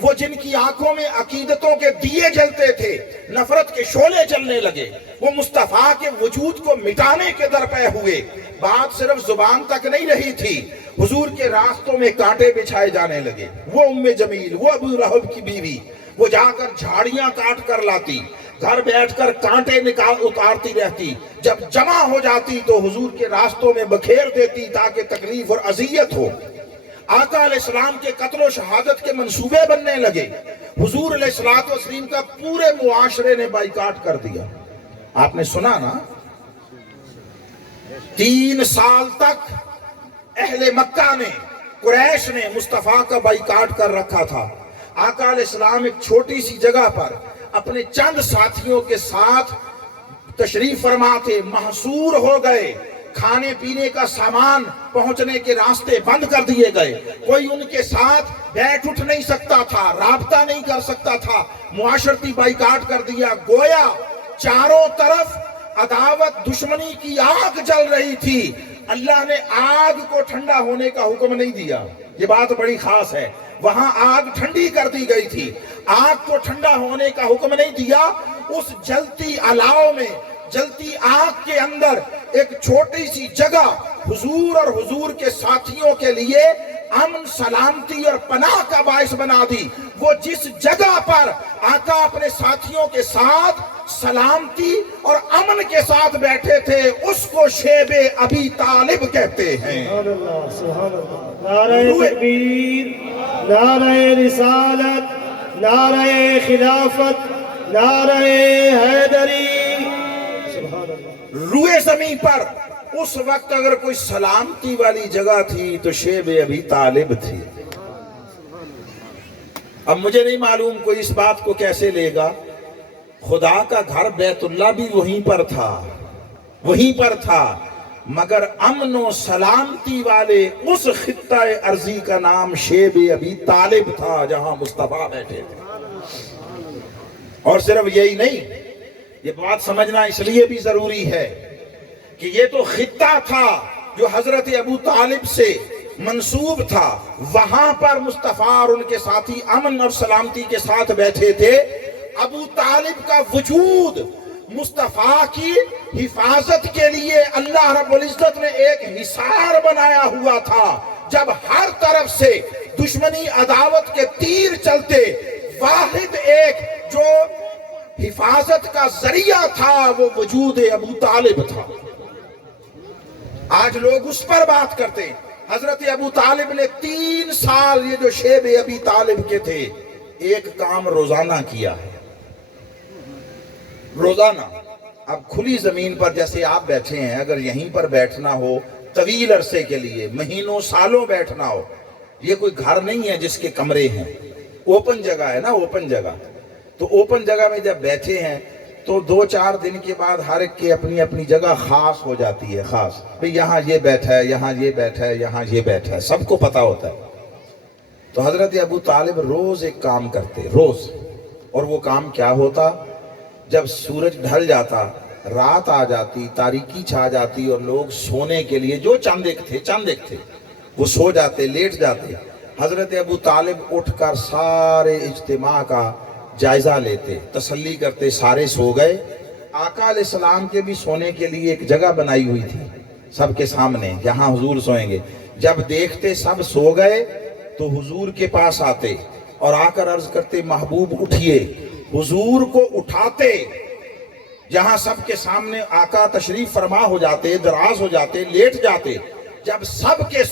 وہ جن کی آنکھوں میں عقیدتوں کے دیے جلتے تھے، نفرت کے شعلے جلنے لگے، وہ مصطفیٰ کے وجود کو مٹانے کے درپے ہوئے۔ بات صرف زبان تک نہیں رہی تھی، حضور کے راستوں میں کانٹے بچھائے جانے لگے۔ وہ ام جمیل، وہ ابو لہب کی بیوی، وہ جا کر جھاڑیاں کاٹ کر لاتی، گھر بیٹھ کر کانٹے اتارتی رہتی، جب جمع ہو جاتی تو حضور کے راستوں میں بکھیر دیتی تاکہ تکلیف اور اذیت ہو۔ آقا علیہ السلام کے قتل و شہادت کے منصوبے بننے لگے۔ حضور علیہ السلام کا پورے معاشرے نے بائیکاٹ کر دیا۔ آپ نے سنا نا، 3 سال تک اہل مکہ نے، قریش نے مصطفیٰ کا بائیکاٹ کر رکھا تھا۔ آقا علیہ السلام ایک چھوٹی سی جگہ پر اپنے چند ساتھیوں کے ساتھ تشریف فرما تھے، محصور ہو گئے، کھانے پینے کا سامان پہنچنے کے راستے بند کر دیے گئے، کوئی ان کے ساتھ بیٹھ اٹھ نہیں سکتا تھا، رابطہ نہیں کر سکتا تھا، معاشرتی بائیکاٹ کر دیا۔ گویا چاروں طرف عداوت، دشمنی کی آگ جل رہی تھی۔ اللہ نے آگ کو ٹھنڈا ہونے کا حکم نہیں دیا، یہ بات بڑی خاص ہے۔ وہاں آگ ٹھنڈی کر دی گئی تھی، آگ کو ٹھنڈا ہونے کا حکم نہیں دیا۔ اس جلتی الاؤ میں، جلتی آگ کے اندر ایک چھوٹی سی جگہ حضور اور حضور کے ساتھیوں کے لیے امن، سلامتی اور پناہ کا باعث بنا دی۔ وہ جس جگہ پر آقا اپنے ساتھیوں کے ساتھ سلامتی اور امن کے ساتھ بیٹھے تھے اس کو شیب ابی طالب کہتے ہیں۔ سبحان اللہ، سبحان اللہ۔ نعرہ تکبیر، نعرہ رسالت، نعرہ خلافت، نعرہ حیدری۔ سبحان اللہ۔ روئے زمین پر اس وقت اگر کوئی سلامتی والی جگہ تھی تو شیب ابی طالب تھی۔ اب مجھے نہیں معلوم کوئی اس بات کو کیسے لے گا، خدا کا گھر بیت اللہ بھی وہیں پر تھا، وہیں پر تھا، مگر امن و سلامتی والے اس خطہ ارضی کا نام شیب ابی طالب تھا جہاں مصطفیٰ بیٹھے تھے۔ اور صرف یہی نہیں، یہ بات سمجھنا اس لیے بھی ضروری ہے کہ یہ تو خطہ تھا جو حضرت ابو طالب سے منسوب تھا، وہاں پر مصطفیٰ اور ان کے ساتھی امن اور سلامتی کے ساتھ بیٹھے تھے۔ ابو طالب کا وجود مصطفیٰ کی حفاظت کے لیے اللہ رب العزت نے ایک حصار بنایا ہوا تھا۔ جب ہر طرف سے دشمنی عداوت کے تیر چلتے، واحد ایک جو حفاظت کا ذریعہ تھا وہ وجود ابو طالب تھا۔ آج لوگ اس پر بات کرتے ہیں۔ حضرت ابو طالب نے 3 سال یہ جو شیب ابی طالب کے تھے ایک کام روزانہ کیا ہے، روزانہ۔ اب کھلی زمین پر جیسے آپ بیٹھے ہیں، اگر یہیں پر بیٹھنا ہو طویل عرصے کے لیے، مہینوں سالوں بیٹھنا ہو، یہ کوئی گھر نہیں ہے جس کے کمرے ہیں، اوپن جگہ ہے نا، اوپن جگہ۔ تو اوپن جگہ میں جب بیٹھے ہیں تو 2-4 دن کے بعد ہر ایک کی اپنی اپنی جگہ خاص ہو جاتی ہے، خاص بھئی یہاں یہ بیٹھا ہے، یہاں یہ بیٹھا ہے، یہاں یہ بیٹھا ہے، سب کو پتا ہوتا ہے۔ تو حضرت ابو طالب روز ایک کام کرتے، روز، اور وہ کام کیا ہوتا؟ جب سورج ڈھل جاتا، رات آ جاتی، تاریکی چھا جاتی اور لوگ سونے کے لیے جو چند ایک تھے وہ سو جاتے، لیٹ جاتے، حضرت ابو طالب اٹھ کر سارے اجتماع کا جائزہ لیتے، تسلی کرتے، سارے سو گئے۔ آقا علیہ السلام کے بھی سونے کے لیے ایک جگہ بنائی ہوئی تھی سب کے سامنے، جہاں حضور سوئیں گے۔ جب دیکھتے سب سو گئے تو حضور کے پاس آتے اور آ کر عرض کرتے محبوب اٹھئے، حضور کو اٹھاتے، جہاں سب کے سامنے آقا تشریف فرما ہو جاتے، دراز ہو جاتے، لیٹ جاتے۔ جب سب کے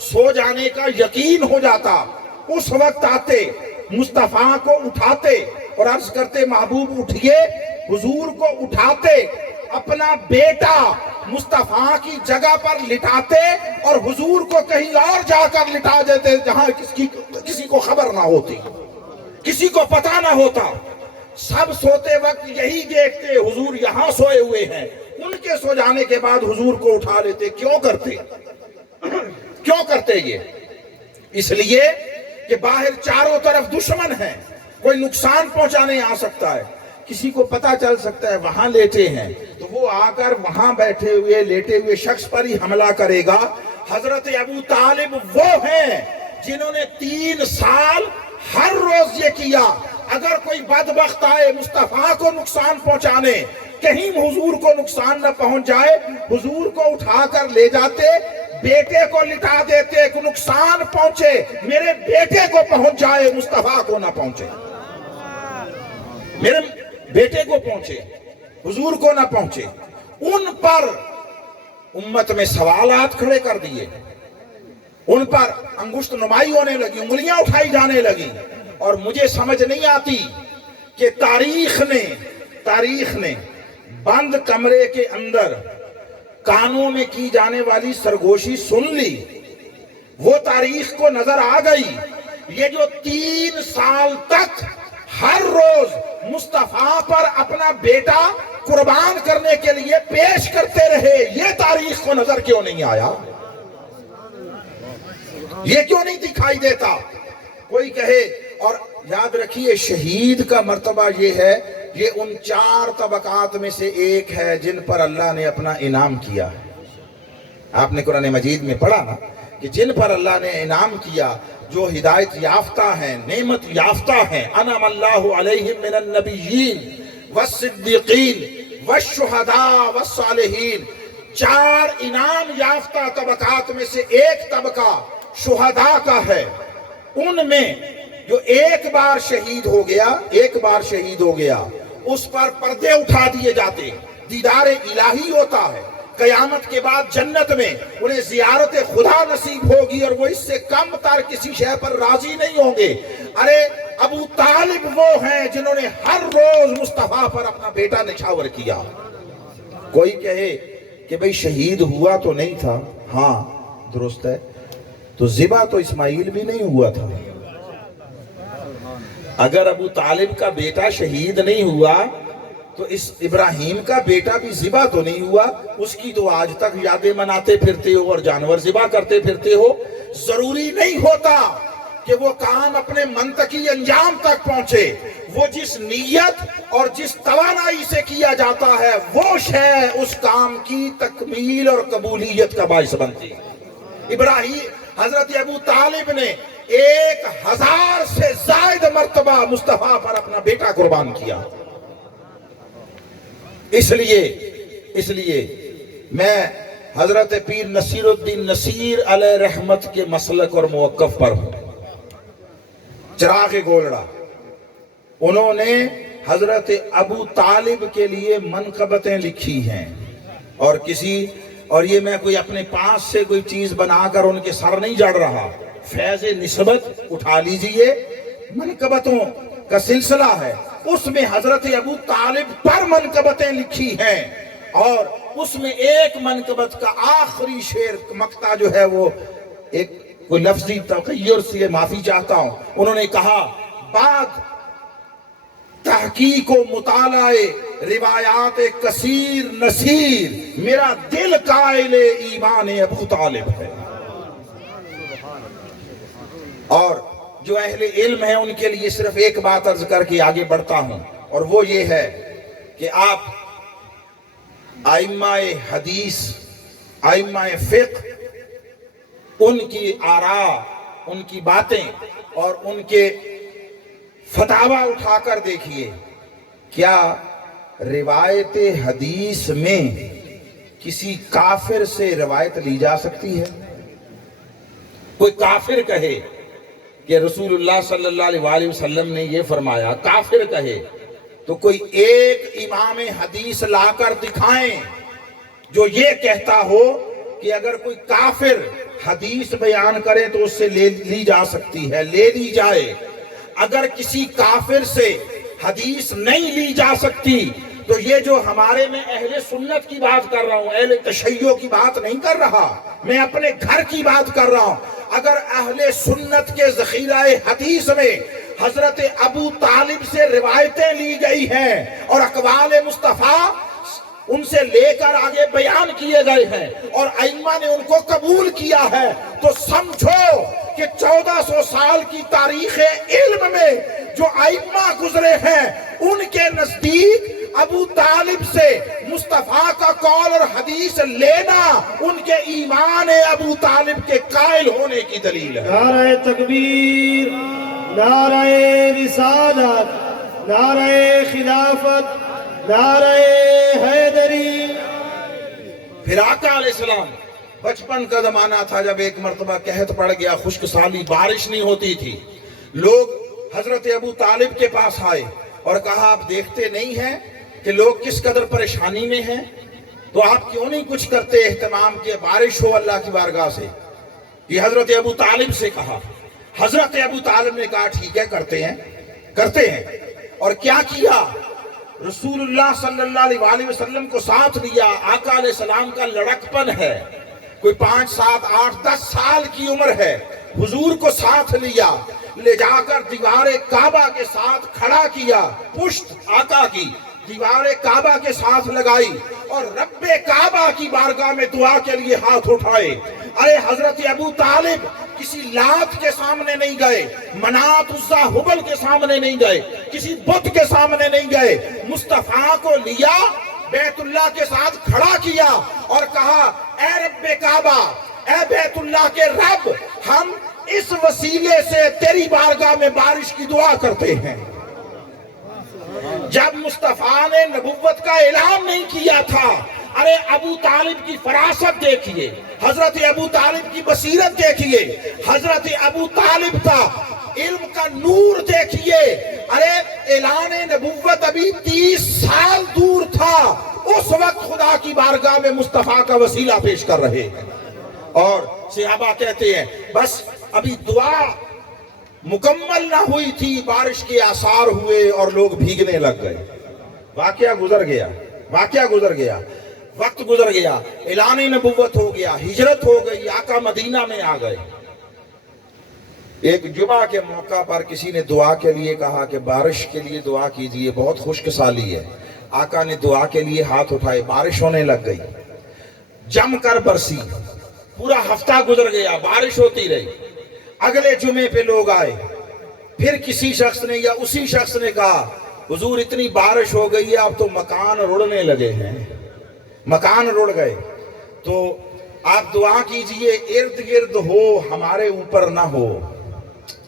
سو جانے کا یقین ہو جاتا، اس وقت آتے، مصطفیٰ کو اٹھاتے اور عرض کرتے محبوب اٹھئے، حضور کو اٹھاتے، اپنا بیٹا مصطفیٰ کی جگہ پر لٹاتے اور حضور کو کہیں اور جا کر لٹا دیتے جہاں کسی کو خبر نہ ہوتی، کسی کو پتہ نہ ہوتا۔ سب سوتے وقت یہی دیکھتے حضور یہاں سوئے ہوئے ہیں، ان کے سو جانے کے بعد حضور کو اٹھا لیتے۔ کیوں کرتے یہ؟ اس لیے کہ باہر چاروں طرف دشمن ہیں، کوئی نقصان پہنچانے آ سکتا ہے، کسی کو پتہ چل سکتا ہے وہاں لیٹے ہیں تو وہ آ کر وہاں بیٹھے ہوئے لیٹے ہوئے شخص پر ہی حملہ کرے گا۔ حضرت ابو طالب وہ ہیں جنہوں نے 3 سال ہر روز یہ کیا، اگر کوئی بدبخت آئے مصطفیٰ کو نقصان پہنچانے، کہیں حضور کو نقصان نہ پہنچ جائے، حضور کو اٹھا کر لے جاتے، بیٹے کو لٹا دیتے کہ نقصان پہنچے میرے بیٹے کو پہنچ جائے، مصطفیٰ کو نہ پہنچے، میرے بیٹے کو پہنچے، حضور کو نہ پہنچے۔ ان پر امت میں سوالات کھڑے کر دیے، ان پر انگشت نمائی ہونے لگی، انگلیاں اٹھائی جانے لگی، اور مجھے سمجھ نہیں آتی کہ تاریخ نے بند کمرے کے اندر کانوں میں کی جانے والی سرگوشی سن لی، وہ تاریخ کو نظر آ گئی۔ یہ جو 3 سال تک ہر روز مصطفیٰ پر اپنا بیٹا قربان کرنے کے لیے پیش کرتے رہے، یہ تاریخ کو نظر کیوں نہیں آیا؟ یہ کیوں نہیں دکھائی دیتا؟ کوئی کہے، اور یاد رکھیے شہید کا مرتبہ یہ ہے، یہ ان 4 طبقات میں سے ایک ہے جن پر اللہ نے اپنا انعام کیا ہے۔ آپ نے قرآن مجید میں پڑھا نا کہ جن پر اللہ نے انعام کیا، جو ہدایت یافتہ ہیں، نعمت یافتہ ہیں، انعم اللہ علیہم من النبیین والصدیقین والشہداء والصالحین، 4 انعام یافتہ طبقات میں سے ایک طبقہ شہداء کا ہے۔ ان میں جو ایک بار شہید ہو گیا اس پر پردے اٹھا دیے جاتے، دیدار الہی ہوتا ہے، قیامت کے بعد جنت میں انہیں زیارت خدا نصیب ہوگی اور وہ اس سے کم تر کسی شے پر راضی نہیں ہوں گے۔ ارے ابو طالب وہ ہیں جنہوں نے ہر روز مصطفیٰ پر اپنا بیٹا نچھاور کیا۔ کوئی کہے کہ بھئی شہید ہوا تو نہیں تھا، ہاں درست ہے، تو ذبح تو اسماعیل بھی نہیں ہوا تھا۔ اگر ابو طالب کا بیٹا شہید نہیں ہوا تو اس ابراہیم کا بیٹا بھی ذبح تو نہیں ہوا، اس کی تو آج تک یادیں مناتے پھرتے ہو اور جانور ذبح کرتے پھرتے ہو۔ ضروری نہیں ہوتا کہ وہ کام اپنے منطقی انجام تک پہنچے، وہ جس نیت اور جس توانائی سے کیا جاتا ہے وہ شے اس کام کی تکمیل اور قبولیت کا باعث بنتی ہے۔ ابراہیم حضرت ابو طالب نے 1000 سے زائد مرتبہ مصطفیٰ پر اپنا بیٹا قربان کیا۔ اس لیے میں حضرت پیر نصیر الدین نصیر علیہ رحمت کے مسلک اور موقف پر ہوں۔ چراغ گولڑا، انہوں نے حضرت ابو طالب کے لیے منقبتیں لکھی ہیں، اور یہ میں کوئی اپنے پاس سے کوئی چیز بنا کر ان کے سر نہیں جڑ رہا، فیض نسبت اٹھا لیجئے، منقبتوں کا سلسلہ ہے، اس میں حضرت ابو طالب پر منقبتیں لکھی ہیں، اور اس میں ایک منقبت کا آخری شعر مقطع جو ہے وہ ایک کوئی لفظی تغیر سے معافی چاہتا ہوں، انہوں نے کہا بعد تحقیق و مطالعہ روایات کثیر نصیر میرا دل قائل ایمان ابو طالب ہے۔ اور جو اہل علم ہیں ان کے لیے صرف ایک بات عرض کر کے آگے بڑھتا ہوں، اور وہ یہ ہے کہ آپ ائمہ حدیث، ائمہ فقہ، ان کی آراء، ان کی باتیں اور ان کے فتاوی اٹھا کر دیکھیے، کیا روایت حدیث میں کسی کافر سے روایت لی جا سکتی ہے؟ کوئی کافر کہے کہ رسول اللہ صلی اللہ علیہ وسلم نے یہ فرمایا، کافر کہے تو کوئی ایک امام حدیث لا کر دکھائیں جو یہ کہتا ہو کہ اگر کوئی کافر حدیث بیان کرے تو اس سے لی جا سکتی ہے، لے لی جائے۔ اگر کسی کافر سے حدیث نہیں لی جا سکتی تو یہ جو ہمارے میں اہل سنت کی بات کر رہا ہوں، اہل تشیع کی بات نہیں کر رہا، میں اپنے گھر کی بات کر رہا ہوں۔ اگر اہل سنت کے ذخیرہ حدیث میں حضرت ابو طالب سے روایتیں لی گئی ہیں اور اقوال مصطفیٰ ان سے لے کر آگے بیان کیے گئے ہیں اور ائمہ نے ان کو قبول کیا ہے، تو سمجھو کہ 1400 سال کی تاریخ علم میں جو ائمہ گزرے ہیں ان کے نزدیک ابو طالب سے مصطفیٰ کا قول اور حدیث لینا ان کے ایمان ابو طالب کے قائل ہونے کی دلیل ہے۔ نعرہ تکبیر، نعرہ رسالت، نعرہ خلافت، نعرہ حیدری۔ پھر آقا علیہ السلام، بچپن کا زمانہ تھا جب ایک مرتبہ قحط پڑ گیا، خشک سالی، بارش نہیں ہوتی تھی، لوگ حضرت ابو طالب کے پاس آئے اور کہا آپ دیکھتے نہیں ہیں کہ لوگ کس قدر پریشانی میں ہیں، تو آپ کیوں نہیں کچھ کرتے اہتمام کہ بارش ہو اللہ کی بارگاہ سے؟ یہ حضرت ابو طالب سے کہا۔ حضرت ابو طالب نے کہا ٹھیک ہے کرتے ہیں۔ اور کیا کیا؟ رسول اللہ صلی اللہ علیہ وسلم کو ساتھ لیا۔ آقا علیہ السلام کا لڑکپن ہے، کوئی 5 7 8 10 سال کی عمر ہے، حضور کو ساتھ لیا، لے جا کر دیوار کعبہ کے ساتھ کھڑا کیا، پشت آقا کی دیوار کعبہ کے ساتھ لگائی اور رب کعبہ کی بارگاہ میں دعا کے لیے ہاتھ اٹھائے۔ ارے حضرت ابو طالب کسی لات کے سامنے نہیں گئے، منات عزا حبل کے سامنے نہیں گئے، کسی بت کے سامنے نہیں گئے، مصطفیٰ کو لیا، بیت اللہ کے ساتھ کھڑا کیا اور کہا اے رب کعبہ، اے بیت اللہ کے رب، ہم اس وسیلے سے تیری بارگاہ میں بارش کی دعا کرتے ہیں۔ جب مصطفیٰ نے نبوت کا اعلان نہیں کیا تھا، ارے ابو طالب کی فراست دیکھیے، حضرت ابو طالب کی بصیرت دیکھیے، حضرت ابو طالب کا علم کا نور دیکھیے۔ ارے اعلان نبوت ابھی 30 سال دور تھا، اس وقت خدا کی بارگاہ میں مصطفیٰ کا وسیلہ پیش کر رہے ہیں۔ اور صحابہ کہتے ہیں بس ابھی دعا مکمل نہ ہوئی تھی، بارش کے آثار ہوئے اور لوگ بھیگنے لگ گئے۔ واقعہ گزر گیا، وقت گزر گیا، اعلان نبوت ہو گیا، ہجرت ہو گئی، آقا مدینہ میں آ گئے۔ ایک جمعہ کے موقع پر کسی نے دعا کے لیے کہا کہ بارش کے لیے دعا کیجئے، بہت خشک سالی ہے۔ آقا نے دعا کے لیے ہاتھ اٹھائے، بارش ہونے لگ گئی، جم کر برسی، پورا ہفتہ گزر گیا، بارش ہوتی رہی۔ اگلے جمعے پہ لوگ آئے، پھر کسی شخص نے یا اسی شخص نے کہا حضور اتنی بارش ہو گئی ہے اب تو مکان رڑنے لگے ہیں، مکان رڑ گئے، تو آپ دعا کیجئے ارد گرد ہو ہمارے اوپر نہ ہو۔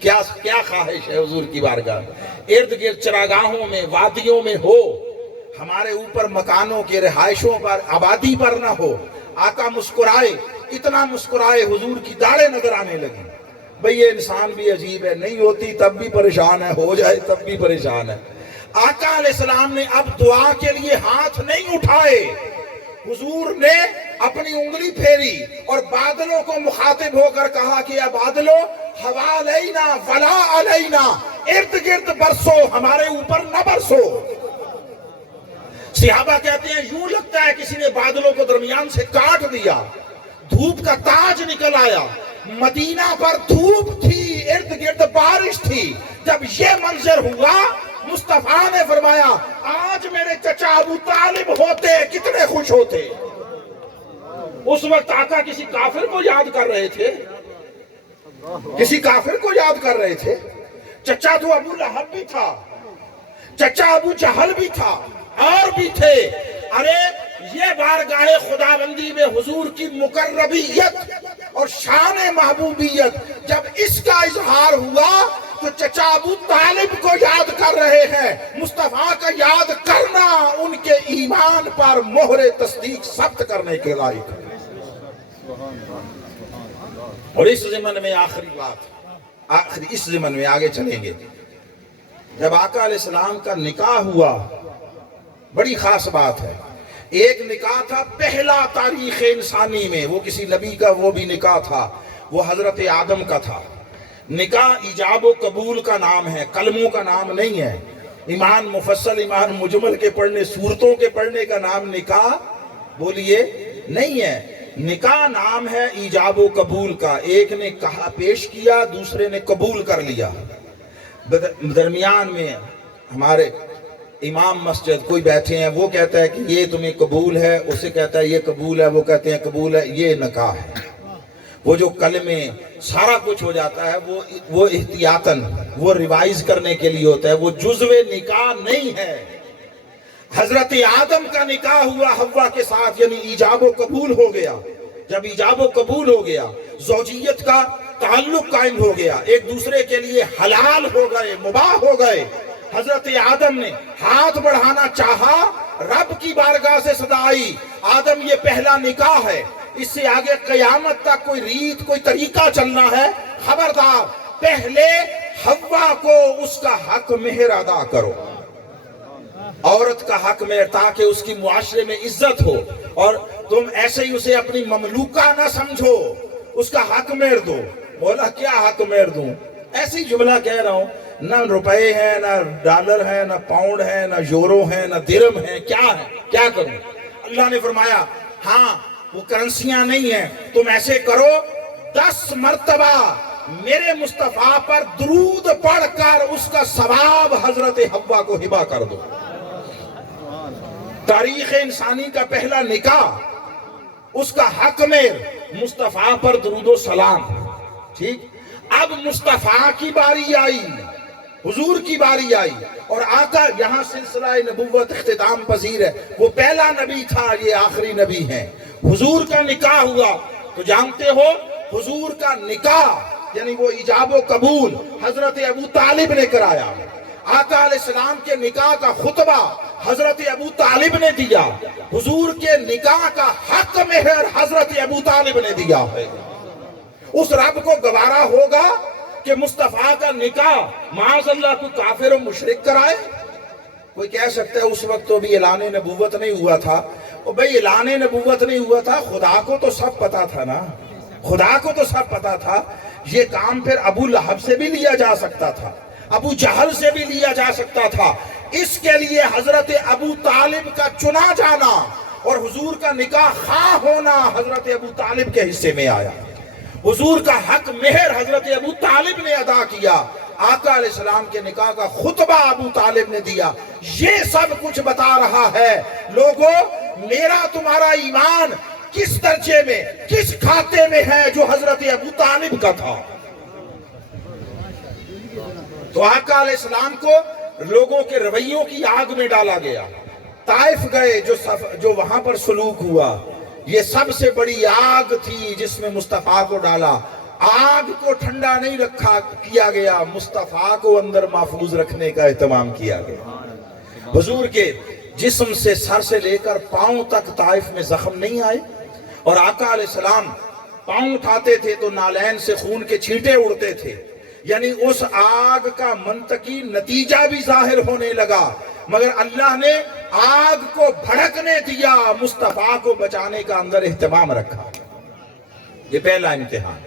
کیا خواہش ہے حضور کی بارگاہ، ارد گرد چراگاہوں میں وادیوں میں ہو، ہمارے اوپر مکانوں کے رہائشوں پر آبادی پر نہ ہو۔ آقا مسکرائے، اتنا مسکرائے حضور کی داڑھیں نظر آنے لگی۔ بھئی یہ انسان بھی عجیب ہے، نہیں ہوتی تب بھی پریشان ہے، ہو جائے تب بھی پریشان ہے۔ آقا علیہ السلام نے اب دعا کے لیے ہاتھ نہیں اٹھائے، حضور نے اپنی انگلی پھیری اور بادلوں کو مخاطب ہو کر کہا کہ اے بادلوں ہوا علینا ولا علینا، ارد گرد برسو ہمارے اوپر نہ برسو۔ صحابہ کہتے ہیں یوں لگتا ہے کسی نے بادلوں کو درمیان سے کاٹ دیا، دھوپ کا تاج نکل آیا، مدینہ پر دھوپ تھی، ارد گرد بارش تھی۔ جب یہ منظر ہوا مصطفیٰ نے فرمایا آج میرے چچا ابو طالب ہوتے کتنے خوش ہوتے۔ اس وقت آقا کسی کافر کو یاد کر رہے تھے، کسی کافر کو یاد کر رہے تھے۔ چچا تو ابو لہب بھی تھا، چچا ابو جہل بھی تھا، اور بھی تھے۔ ارے یہ بارگاہ خداوندی میں حضور کی مقربیت اور شان محبوبیت جب اس کا اظہار ہوا تو چچا ابو طالب کو یاد کر رہے ہیں۔ مصطفیٰ کا یاد کرنا ان کے ایمان پر مہر تصدیق ثبت کرنے کے لائق ہے۔ اور اس ضمن میں آخری بات، اس ضمن میں آگے چلیں گے، جب آقا علیہ السلام کا نکاح ہوا بڑی خاص بات ہے۔ ایک نکاح تھا پہلا تاریخ انسانی میں، وہ کسی نبی کا وہ بھی نکاح تھا، وہ حضرت آدم کا تھا۔ نکاح ایجاب و قبول کا نام ہے، کلموں کا نام نہیں ہے۔ ایمان مفصل ایمان مجمل کے پڑھنے، سورتوں کے پڑھنے کا نام نکاح بولیے نہیں ہے۔ نکاح نام ہے ایجاب و قبول کا، ایک نے کہا پیش کیا، دوسرے نے قبول کر لیا۔ درمیان میں ہمارے امام مسجد کوئی بیٹھے ہیں، وہ کہتا ہے کہ یہ تمہیں قبول ہے، اسے کہتا ہے یہ قبول ہے، وہ کہتے ہیں قبول ہے، یہ نکاح ہے۔ وہ جو کلمے سارا کچھ ہو جاتا ہے وہ احتیاطاً وہ ریوائز کرنے کے لیے ہوتا ہے، وہ جزو نکاح نہیں ہے۔ حضرت آدم کا نکاح ہوا حوا کے ساتھ، یعنی ایجاب و قبول ہو گیا۔ جب ایجاب و قبول ہو گیا، زوجیت کا تعلق قائم ہو گیا، ایک دوسرے کے لیے حلال ہو گئے، مباح ہو گئے۔ حضرت آدم نے ہاتھ بڑھانا چاہا، رب کی بارگاہ سے صدا آئی، آدم یہ پہلا نکاح ہے، اس سے آگے قیامت تک کوئی ریت کوئی طریقہ چلنا ہے، خبردار پہلے حوا کو اس کا حق مہر ادا کرو، عورت کا حق مہر، تاکہ اس کی معاشرے میں عزت ہو، اور تم ایسے ہی اسے اپنی مملوکہ نہ سمجھو، اس کا حق مہر دو۔ بولا کیا حق مہر دوں؟ ایسی جملہ کہہ رہا ہوں، نہ روپے ہیں، نہ ڈالر ہیں، نہ پاؤنڈ ہیں، نہ یورو ہیں، نہ درم ہیں، کیا ہے، کیا کروں؟ اللہ نے فرمایا ہاں وہ کرنسیاں نہیں ہیں، تم ایسے کرو 10 مرتبہ میرے مصطفیٰ پر درود پڑھ کر اس کا ثواب حضرت حوا کو ہبہ کر دو۔ تاریخ انسانی کا پہلا نکاح، اس کا حق میں مصطفیٰ پر درود و سلام۔ ٹھیک، اب مصطفیٰ کی باری آئی، حضور کی باری آئی، اور آقا یہاں سلسلہ نبوت اختتام پذیر ہے، وہ پہلا نبی تھا، یہ آخری نبی ہیں۔ حضور کا نکاح ہوا تو جانتے ہو حضور کا نکاح یعنی وہ ایجاب و قبول حضرت ابو طالب نے کرایا۔ آقا علیہ السلام کے نکاح کا خطبہ حضرت ابو طالب نے دیا، حضور کے نکاح کا حق مہر حضرت ابو طالب نے دیا ہے۔ اس رب کو گوارا ہوگا کہ مصطفیٰ کا نکاح معاذ اللہ کوئی کافر و مشرک کرائے؟ کوئی کہہ سکتا ہے اس وقت تو بھی اعلان نبوت نہیں ہوا تھا۔ اور بھئی اعلان نبوت نہیں ہوا تھا، خدا کو تو سب پتا تھا نا، خدا کو تو سب پتا تھا۔ یہ کام پھر ابو لہب سے بھی لیا جا سکتا تھا، ابو جہل سے بھی لیا جا سکتا تھا۔ اس کے لیے حضرت ابو طالب کا چنا جانا اور حضور کا نکاح خواہ ہونا حضرت ابو طالب کے حصے میں آیا۔ حضور کا حق مہر حضرت ابو طالب نے ادا کیا، آقا علیہ السلام کے نکاح کا خطبہ ابو طالب نے دیا۔ یہ سب کچھ بتا رہا ہے لوگوں میرا تمہارا ایمان کس درجے میں، کس کھاتے میں ہے جو حضرت ابو طالب کا تھا۔ تو آقا علیہ السلام کو لوگوں کے رویوں کی آگ میں ڈالا گیا. طائف گئے, جو وہاں پر سلوک ہوا, یہ سب سے بڑی آگ تھی جس میں مصطفیٰ کو ڈالا. آگ کو ٹھنڈا نہیں کیا گیا, مصطفیٰ کو اندر محفوظ رکھنے کا اہتمام کیا گیا. حضور کے جسم سے سر سے لے کر پاؤں تک طائف میں زخم نہیں آئے, اور آقا علیہ السلام پاؤں اٹھاتے تھے تو نالین سے خون کے چھینٹے اڑتے تھے. یعنی اس آگ کا منطقی نتیجہ بھی ظاہر ہونے لگا, مگر اللہ نے آگ کو بھڑکنے دیا, مصطفیٰ کو بچانے کا اندر اہتمام رکھا. یہ پہلا امتحان.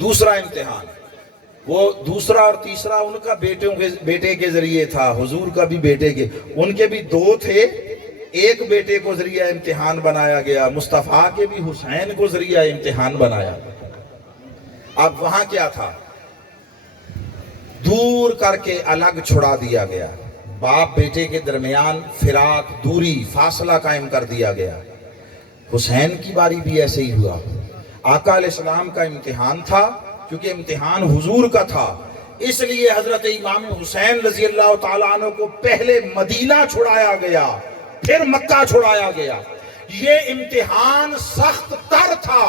دوسرا امتحان, وہ دوسرا اور تیسرا ان کا بیٹے کے ذریعے تھا, حضور کا بھی بیٹے کے, ان کے بھی دو تھے, ایک بیٹے کو ذریعہ امتحان بنایا گیا, مصطفیٰ کے بھی حسین کو ذریعہ امتحان بنایا. اب وہاں کیا تھا, دور کر کے الگ چھڑا دیا گیا, باپ بیٹے کے درمیان فراق, دوری, فاصلہ قائم کر دیا گیا. حسین کی باری بھی ایسے ہی ہوا. آقا علیہ السلام کا امتحان تھا, کیونکہ امتحان حضور کا تھا, اس لیے حضرت امام حسین رضی اللہ تعالیٰ عنہ کو پہلے مدینہ چھڑایا گیا, پھر مکہ چھڑایا گیا. یہ امتحان سخت تر تھا,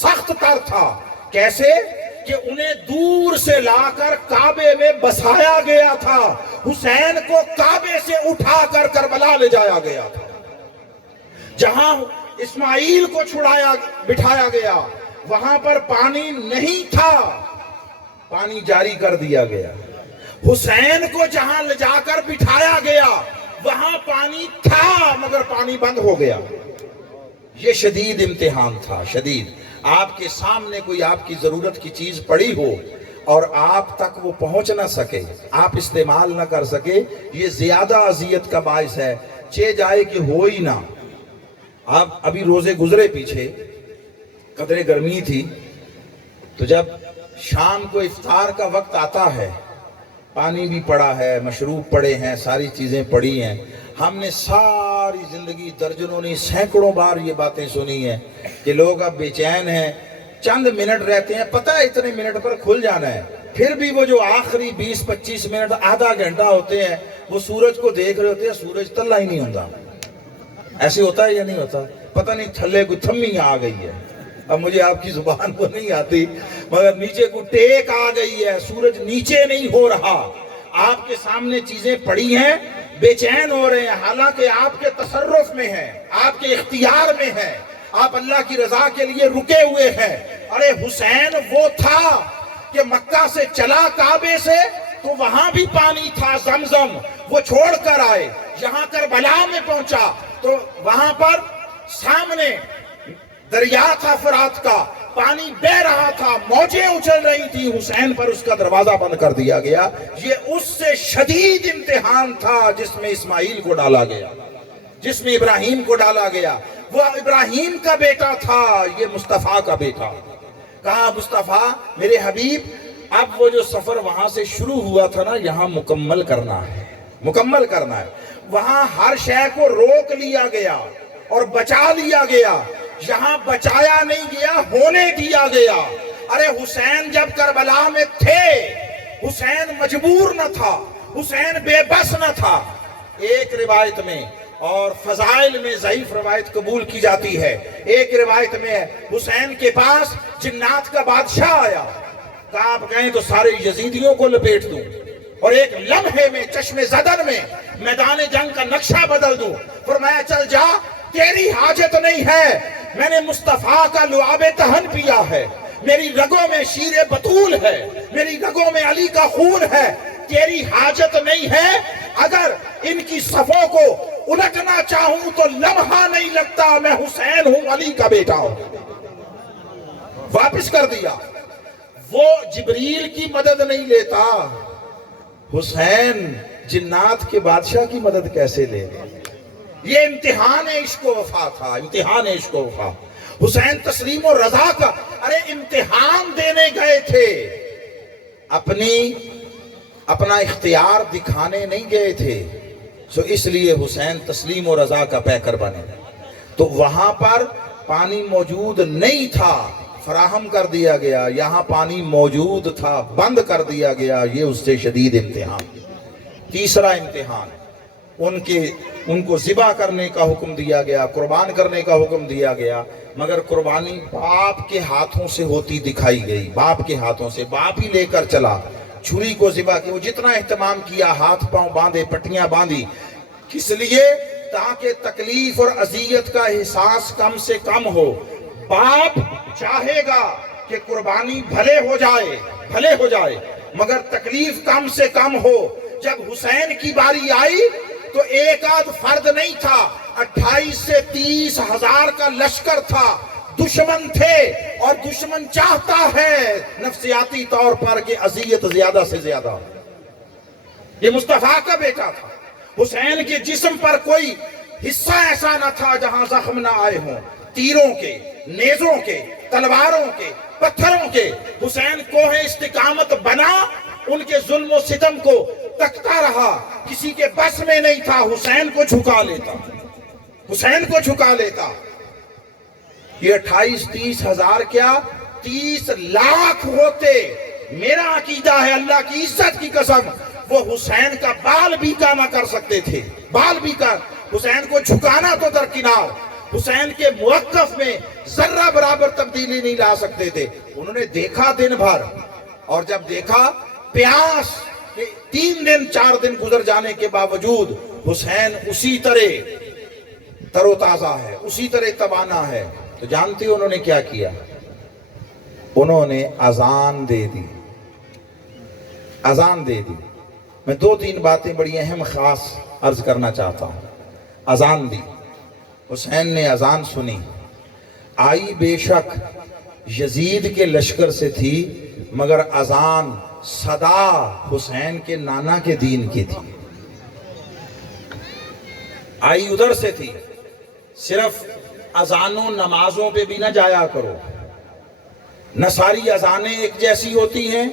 سخت تر تھا. کیسے کہ انہیں دور سے لا کر کعبے میں بسایا گیا تھا, حسین کو کعبے سے اٹھا کر کربلا لے جایا گیا تھا. جہاں اسماعیل کو بٹھایا گیا, وہاں پر پانی نہیں تھا, پانی جاری کر دیا گیا. حسین کو جہاں لے جا کر بٹھایا گیا, وہاں پانی تھا مگر پانی بند ہو گیا. یہ شدید امتحان تھا, شدید. آپ کے سامنے کوئی آپ کی ضرورت کی چیز پڑی ہو اور آپ تک وہ پہنچ نہ سکے, آپ استعمال نہ کر سکے, یہ زیادہ اذیت کا باعث ہے. جائے کہ ہو ہی نہ. آپ ابھی روزے گزرے پیچھے, قدرے گرمی تھی, تو جب شام کو افطار کا وقت آتا ہے, پانی بھی پڑا ہے, مشروب پڑے ہیں, ساری چیزیں پڑی ہیں. ہم نے ساری زندگی درجنوں نے سینکڑوں بار یہ باتیں سنی ہیں کہ لوگ اب بے چین ہیں, چند منٹ رہتے ہیں, پتہ ہے اتنے منٹ پر کھل جانا ہے, پھر بھی وہ جو آخری 20-25 منٹ, آدھا گھنٹہ ہوتے ہیں, وہ سورج کو دیکھ رہے ہوتے ہیں, سورج تلا ہی نہیں ہوتا. ایسے ہوتا ہے یا نہیں ہوتا؟ پتہ نہیں تھلے کوئی تھمی آ گئی ہے, اب مجھے آپ کی زبان کو نہیں آتی, مگر نیچے کوئی ٹیک آ گئی ہے, سورج نیچے نہیں ہو رہا. آپ کے سامنے چیزیں پڑی ہیں, بے چین ہو رہے ہیں, حالانکہ آپ کے تصرف میں ہیں, آپ کے اختیار میں ہیں, آپ اللہ کی رضا کے لیے رکے ہوئے ہیں. ارے حسین وہ تھا کہ مکہ سے چلا کعبے سے تو وہاں بھی پانی تھا, زمزم, وہ چھوڑ کر آئے, یہاں کربلا میں پہنچا تو وہاں پر سامنے دریا تھا فرات کا, پانی بہ رہا تھا, موجیں اچھل رہی تھی, حسین پر اس کا دروازہ بند کر دیا گیا. یہ اس سے شدید امتحان تھا جس میں اسماعیل کو ڈالا گیا, جس میں ابراہیم کو ڈالا گیا. وہ ابراہیم کا بیٹا تھا, یہ مصطفیٰ کا بیٹا. کہا مصطفیٰ میرے حبیب, اب وہ جو سفر وہاں سے شروع ہوا تھا نا, یہاں مکمل کرنا ہے, مکمل کرنا ہے. وہاں ہر شے کو روک لیا گیا اور بچا لیا گیا, یہاں بچایا نہیں گیا, ہونے دیا گیا. ارے حسین جب کربلا میں تھے, حسین مجبور نہ تھا, حسین بے بس نہ تھا. ایک روایت میں, اور فضائل میں ضعیف روایت قبول کی جاتی ہے, ایک روایت میں حسین کے پاس جنات کا بادشاہ آیا, کہا آپ کہیں تو سارے یزیدیوں کو لپیٹ دوں اور ایک لمحے میں چشم زدن میں میدان جنگ کا نقشہ بدل دوں. فرمایا چل جا, تیری حاجت نہیں ہے, میں نے مصطفیٰ کا لعاب دہن پیا ہے, میری رگوں میں شیر بطول ہے, میری رگوں میں علی کا خون ہے, تیری حاجت نہیں ہے. اگر ان کی صفوں کو الٹنا چاہوں تو لمحہ نہیں لگتا, میں حسین ہوں, علی کا بیٹا ہوں. واپس کر دیا. وہ جبریل کی مدد نہیں لیتا, حسین جنات کے بادشاہ کی مدد کیسے لے؟ یہ امتحان عشق و وفا تھا, امتحان عشق و وفا. حسین تسلیم و رضا کا, ارے امتحان دینے گئے تھے, اپنا اختیار دکھانے نہیں گئے تھے. سو اس لیے حسین تسلیم و رضا کا پیکر بنے. تو وہاں پر پانی موجود نہیں تھا, فراہم کر دیا گیا، یہاں پانی موجود تھا بند کر دیا گیا، یہ اس سے شدید امتحان۔ تیسرا امتحان، ان کو ذبح کرنے کا حکم دیا گیا، قربان کرنے کا حکم دیا گیا، مگر قربانی باپ کے ہاتھوں سے ہوتی دکھائی گئی، باپ کے ہاتھوں سے، باپ ہی لے کر چلا چھری کو ذبح کی۔ وہ جتنا اہتمام کیا، ہاتھ پاؤں باندھے، پٹیاں باندھی، کس لیے؟ تاکہ تکلیف اور اذیت کا احساس کم سے کم ہو۔ باپ چاہے گا کہ قربانی بھلے ہو جائے مگر تکلیف کم سے کم ہو۔ جب حسین کی باری آئی تو ایک آدھ فرد نہیں تھا، 28 سے 30 ہزار کا لشکر تھا، دشمن تھے، اور دشمن چاہتا ہے نفسیاتی طور پر کہ اذیت زیادہ سے زیادہ۔ یہ مصطفیٰ کا بیٹا تھا، حسین کے جسم پر کوئی حصہ ایسا نہ تھا جہاں زخم نہ آئے ہوں، تیروں کے، نیزوں کے، تلواروں کے، پتھروں کے۔ حسین کوہ استقامت بنا، ان کے ظلم و ستم کو تکتا رہا، کسی کے بس میں نہیں تھا، حسین کو جھکا لیتا۔ یہ 28-30 ہزار کیا 30 لاکھ ہوتے، میرا عقیدہ ہے اللہ کی عزت کی قسم، وہ حسین کا بال بھی کا نہ کر سکتے تھے، بال بھی کا۔ حسین کو جھکانا تو درکنار، حسین کے موقف میں ذرہ برابر تبدیلی نہیں لا سکتے تھے۔ انہوں نے دیکھا دن بھر، اور جب دیکھا پیاس، 3 دن 4 دن گزر جانے کے باوجود حسین اسی طرح تر و تازہ ہے، اسی طرح توانا ہے، تو جانتے انہوں نے کیا کیا؟ انہوں نے اذان دے دی۔ میں 2-3 باتیں بڑی اہم خاص عرض کرنا چاہتا ہوں۔ اذان دی، حسین نے اذان سنی، آئی بے شک یزید کے لشکر سے تھی، مگر اذان صدا حسین کے نانا کے دین کی تھی، آئی ادھر سے تھی۔ صرف اذانوں نمازوں پہ بھی نہ جایا کرو، نہ ساری اذانیں ایک جیسی ہوتی ہیں،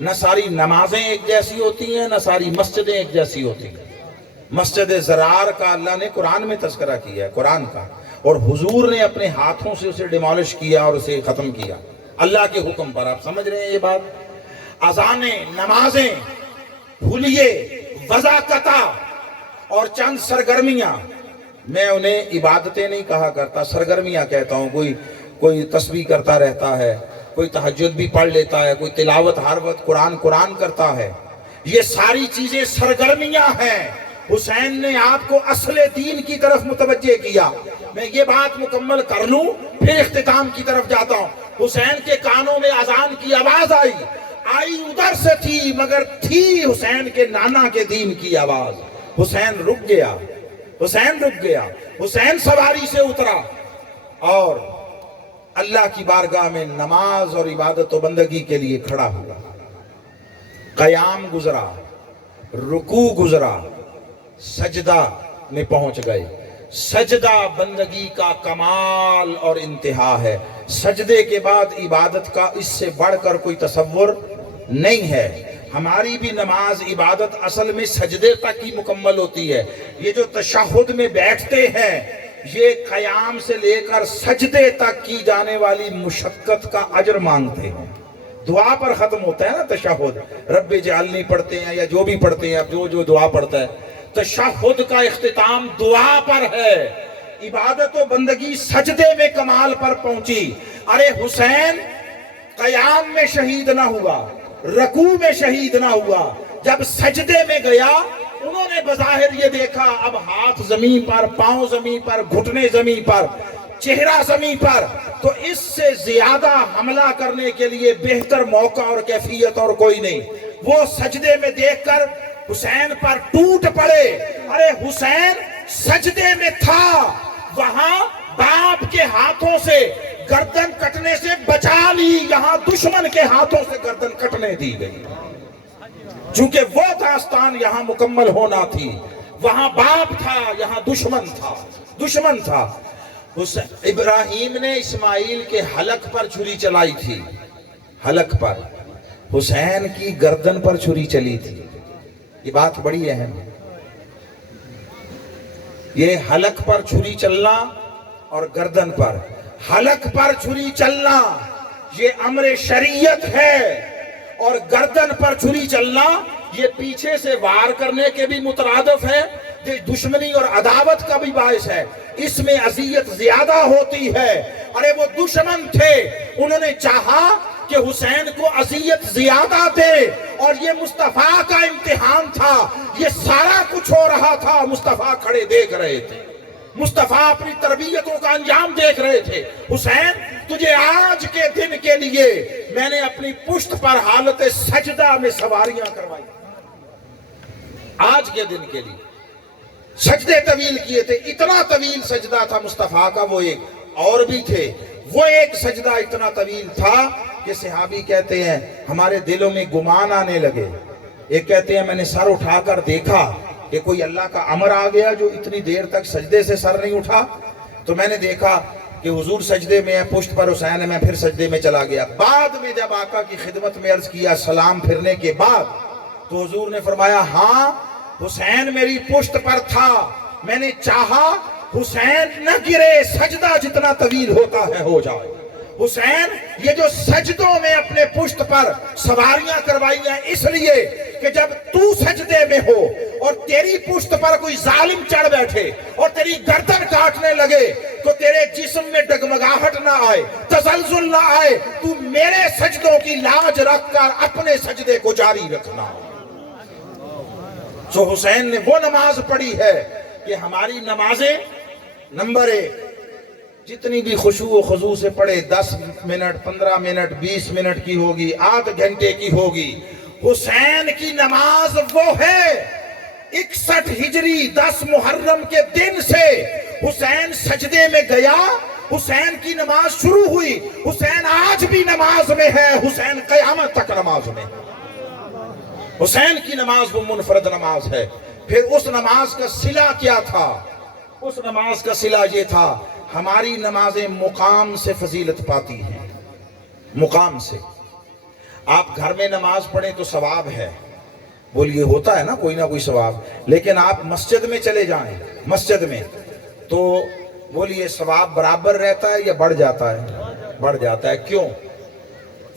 نہ ساری نمازیں ایک جیسی ہوتی ہیں، نہ ساری مسجدیں ایک جیسی ہوتی ہیں۔ مسجد زرار کا اللہ نے قرآن میں تذکرہ کیا ہے، قرآن کا، اور حضور نے اپنے ہاتھوں سے اسے ڈیمالش کیا اور اسے ختم کیا اللہ کے حکم پر۔ آپ سمجھ رہے ہیں یہ بات؟ اذانیں، نمازیں، حلیے، وضاقتہ اور چند سرگرمیاں، میں انہیں عبادتیں نہیں کہا کرتا، سرگرمیاں کہتا ہوں۔ کوئی تسبیح کرتا رہتا ہے، کوئی تہجد بھی پڑھ لیتا ہے، کوئی تلاوت ہر وقت قرآن کرتا ہے، یہ ساری چیزیں سرگرمیاں ہیں۔ حسین نے آپ کو اصل دین کی طرف متوجہ کیا۔ میں یہ بات مکمل کر لوں پھر اختتام کی طرف جاتا ہوں۔ حسین کے کانوں میں اذان کی آواز آئی ادھر سے تھی، مگر تھی حسین کے نانا کے دین کی آواز۔ حسین رک گیا، حسین سواری سے اترا اور اللہ کی بارگاہ میں نماز اور عبادت و بندگی کے لیے کھڑا ہوا۔ قیام گزرا، رکوع گزرا، سجدہ میں پہنچ گئے۔ سجدہ بندگی کا کمال اور انتہا ہے، سجدے کے بعد عبادت کا اس سے بڑھ کر کوئی تصور نہیں ہے۔ ہماری بھی نماز عبادت اصل میں سجدے تک ہی مکمل ہوتی ہے۔ یہ جو تشہد میں بیٹھتے ہیں، یہ قیام سے لے کر سجدے تک کی جانے والی مشقت کا اجر مانگتے ہیں۔ دعا پر ختم ہوتا ہے نا تشہد، رب جعلنی پڑھتے ہیں یا جو بھی پڑھتے ہیں، اب جو دعا پڑھتا ہے، تشہد کا اختتام دعا پر ہے۔ عبادت و بندگی سجدے میں کمال پر پہنچی۔ ارے حسین قیام میں شہید نہ ہوا، رکوع میں شہید نہ ہوا، جب سجدے میں گیا انہوں نے بظاہر یہ دیکھا اب ہاتھ زمین پر، پاؤں زمین پر، گھٹنے زمین پر، چہرہ زمین پر، تو اس سے زیادہ حملہ کرنے کے لیے بہتر موقع اور کیفیت اور کوئی نہیں۔ وہ سجدے میں دیکھ کر حسین پر ٹوٹ پڑے۔ ارے حسین سجدے میں تھا، وہاں باپ کے ہاتھوں سے گردن کٹنے سے بچا لی، یہاں دشمن کے ہاتھوں سے گردن کٹنے دی گئی۔ چونکہ وہ داستان یہاں مکمل ہونا تھی، وہاں باپ تھا، یہاں دشمن تھا۔ ابراہیم نے اسماعیل کے حلق پر چھری چلائی تھی، حلق پر، حسین کی گردن پر چھری چلی تھی۔ یہ بات بڑی اہم ہے، یہ حلق پر چھری چلنا اور گردن پر۔ حلق پر چھری چلنا یہ امر شریعت ہے، اور گردن پر چھری چلنا یہ پیچھے سے وار کرنے کے بھی مترادف ہے، دشمنی اور عداوت کا بھی باعث ہے، اس میں اذیت زیادہ ہوتی ہے۔ ارے وہ دشمن تھے، انہوں نے چاہا کہ حسین کو اذیت زیادہ دے، اور یہ مصطفیٰ کا امتحان تھا، یہ سارا کچھ ہو رہا تھا، مصطفیٰ کھڑے دیکھ رہے تھے، مصطفیٰ اپنی تربیتوں کا انجام دیکھ رہے تھے۔ حسین تجھے آج کے دن کے لیے میں نے اپنی پشت پر حالت سجدہ میں سواریاں کروائی، آج کے دن کے لیے سجدے طویل کیے تھے، اتنا طویل سجدہ تھا مصطفیٰ کا، وہ ایک اور بھی تھے، وہ ایک سجدہ اتنا طویل تھا کہ صحابی کہتے ہیں ہمارے دلوں میں گمان آنے لگے، ایک کہتے ہیں میں نے سر اٹھا کر دیکھا کہ کوئی اللہ کا امر آ گیا جو اتنی دیر تک سجدے سے سر نہیں اٹھا، تو میں نے دیکھا کہ حضور سجدے میں ہے، پشت پر حسین ہے، میں پھر سجدے میں چلا گیا۔ بعد میں جب آقا کی خدمت میں عرض کیا سلام پھرنے کے بعد، تو حضور نے فرمایا ہاں حسین میری پشت پر تھا، میں نے چاہا حسین نہ گرے، سجدہ جتنا طویل ہوتا ہے ہو جائے۔ حسین یہ جو سجدوں میں اپنے پشت پر سواریاں کروائی ہیں اس لیے کہ جب تو سجدے میں ہو اور تیری پشت پر کوئی ظالم چڑھ بیٹھے اور تیری گردن کاٹنے لگے تو تیرے جسم میں ڈگمگاہٹ نہ آئے، تزلزل نہ آئے، تو میرے سجدوں کی لاج رکھ کر اپنے سجدے کو جاری رکھنا۔ سو حسین نے وہ نماز پڑھی ہے کہ ہماری نمازیں نمبر 1 جتنی بھی خشوع و خضوع سے پڑھے، 10 منٹ 15 منٹ 20 منٹ کی ہوگی، آدھ گھنٹے کی ہوگی، حسین کی نماز وہ ہے 61 ہجری 10 محرم کے دن سے حسین سجدے میں گیا، حسین کی نماز شروع ہوئی، حسین آج بھی نماز میں ہے، حسین قیامت تک نماز میں ہے۔ حسین کی نماز وہ منفرد نماز ہے۔ پھر اس نماز کا صلہ کیا تھا؟ اس نماز کا صلہ یہ تھا، ہماری نمازیں مقام سے فضیلت پاتی ہیں، مقام سے۔ آپ گھر میں نماز پڑھیں تو ثواب ہے، بولیے ہوتا ہے نا کوئی نہ کوئی ثواب، لیکن آپ مسجد میں چلے جائیں، مسجد میں تو بولیے ثواب برابر رہتا ہے یا بڑھ جاتا ہے؟ بڑھ جاتا ہے۔ کیوں؟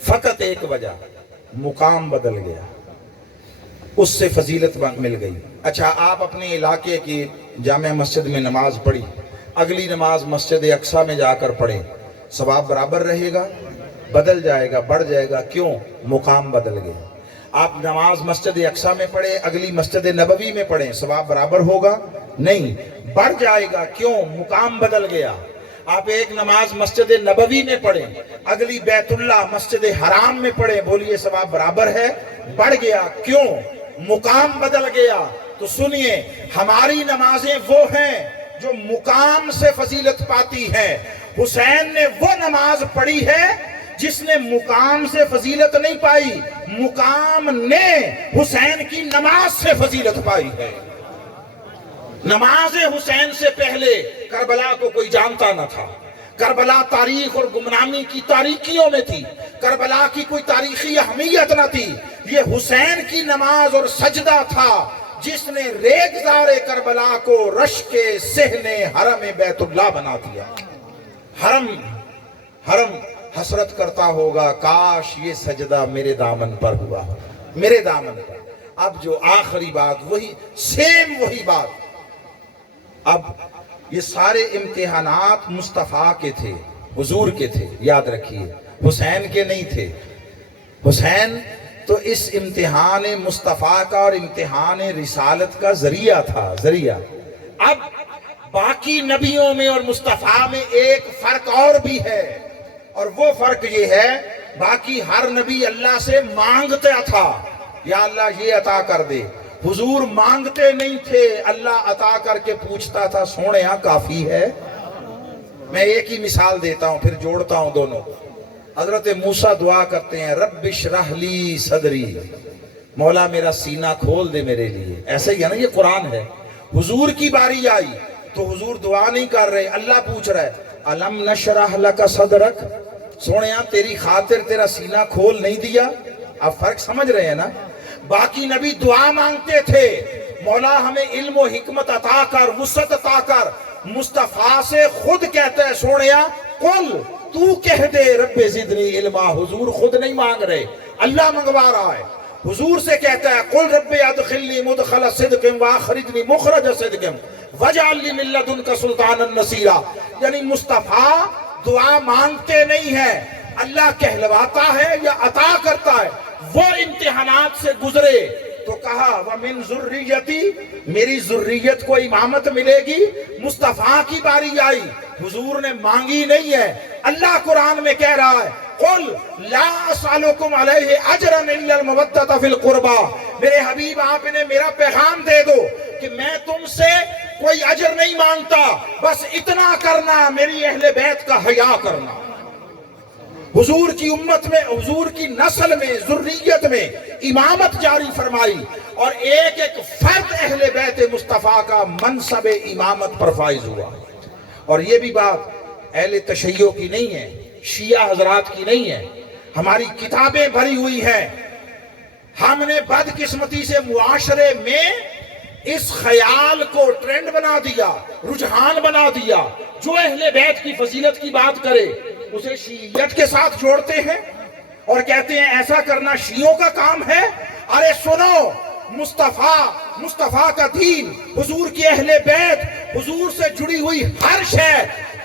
فقط ایک وجہ، مقام بدل گیا، اس سے فضیلت مل گئی۔ اچھا آپ اپنے علاقے کی جامع مسجد میں نماز پڑھی، اگلی نماز مسجد اقصیٰ میں جا کر پڑھیں، ثواب برابر رہے گا؟ بدل جائے گا، بڑھ جائے گا۔ کیوں؟ مقام بدل گیا۔ آپ نماز مسجد اقصیٰ میں پڑھیں، اگلی مسجد نبوی میں پڑھیں، ثواب برابر ہوگا؟ نہیں، بڑھ جائے گا۔ کیوں؟ مقام بدل گیا۔ آپ ایک نماز مسجد نبوی میں پڑھیں، اگلی بیت اللہ مسجد حرام میں پڑھیں، بولیے ثواب برابر ہے؟ بڑھ گیا۔ کیوں؟ مقام بدل گیا۔ تو سنیے، ہماری نمازیں وہ ہیں جو مقام سے فضیلت پاتی ہیں۔ حسین نے وہ نماز پڑھی ہے جس نے مقام سے فضیلت نہیں پائی، مقام نے حسین کی نماز سے فضیلت پائی ہے۔ نماز حسین سے پہلے کربلا کو کوئی جانتا نہ تھا، کربلا تاریخ اور گمنامی کی تاریکیوں میں تھی، کربلا کی کوئی تاریخی اہمیت نہ تھی۔ یہ حسین کی نماز اور سجدہ تھا جس نے ریگزار کربلا کو رشک صحن حرم بیت اللہ بنا دیا۔ حرم حسرت کرتا ہوگا کاش یہ سجدہ میرے دامن پر ہوا، میرے دامن پر۔ اب جو آخری بات وہی سیم وہی بات، اب یہ سارے امتحانات مصطفیٰ کے تھے، حضور کے تھے، یاد رکھیے، حسین کے نہیں تھے۔ حسین تو اس امتحان مصطفیٰ کا اور امتحان رسالت کا ذریعہ تھا، ذریعہ۔ اب باقی نبیوں میں اور مصطفیٰ میں ایک فرق اور بھی ہے، اور وہ فرق یہ ہے، باقی ہر نبی اللہ سے مانگتا تھا، یا اللہ یہ عطا کر دے۔ حضور مانگتے نہیں تھے، اللہ عطا کر کے پوچھتا تھا، سونے ہاں کافی ہے۔ میں ایک ہی مثال دیتا ہوں پھر جوڑتا ہوں دونوں۔ حضرت موسیٰ دعا کرتے ہیں، رب اشرح لی صدری، مولا میرا سینہ کھول دے میرے لیے۔ ایسا ہی ہے نا، یہ قرآن ہے۔ حضور کی باری آئی تو حضور دعا نہیں کر رہے، اللہ پوچھ رہا ہے، الم نشرح لک صدرک، سونے ہاں تیری خاطر تیرا سینہ کھول نہیں دیا؟ آپ فرق سمجھ رہے ہیں نا؟ باقی نبی دعا مانگتے تھے، مولا ہمیں علم و حکمت عطا کر، وسعت عطا کر۔ مصطفیٰ سے خود کہتا ہے، سونیا قل تو کہہ دے رب زدنی علما، حضور خود نہیں مانگ رہے، اللہ منگوا رہا ہے۔ حضور سے کہتا ہے قل رب ادخلنی مدخل صدق واخرجنی مخرج صدق واجعل لی من لدنک سلطانا نصیرا۔ یعنی مصطفیٰ دعا مانگتے نہیں ہیں، اللہ کہلواتا ہے یا عطا کرتا ہے، وہ امتحانات سے گزرے تو کہا وَمِن ذُرِّيَّتِي، میری ذریت کو امامت ملے گی۔ مصطفیٰ کی باری آئی، حضور نے مانگی نہیں ہے۔ اللہ قرآن میں کہہ رہا ہے قُلْ لَا أَسْأَلُكُمْ عَلَيْهِ أَجْرًا إِلَّا الْمَوَدَّةَ فِي الْقُرْبَى۔ میرے حبیب آپ نے میرا پیغام دے دو کہ میں تم سے کوئی اجر نہیں مانگتا، بس اتنا کرنا میری اہل بیت کا حیا کرنا۔ حضور کی امت میں، حضور کی نسل میں، ذریت میں امامت جاری فرمائی، اور ایک ایک فرد اہل بیت مصطفیٰ کا منصب امامت پر فائز ہوا۔ اور یہ بھی بات اہل تشیع کی نہیں ہے، شیعہ حضرات کی نہیں ہے، ہماری کتابیں بھری ہوئی ہیں۔ ہم نے بدقسمتی سے معاشرے میں اس خیال کو ٹرینڈ بنا دیا، رجحان بنا دیا، جو اہل بیت کی فضیلت کی بات کرے اسے شیعیت کے ساتھ جوڑتے ہیں اور کہتے ہیں ایسا کرنا شیعوں کا کام ہے۔ ارے سنو، مصطفیٰ کا دین، حضور کی اہل بیت، حضور سے جڑی ہوئی ہر شے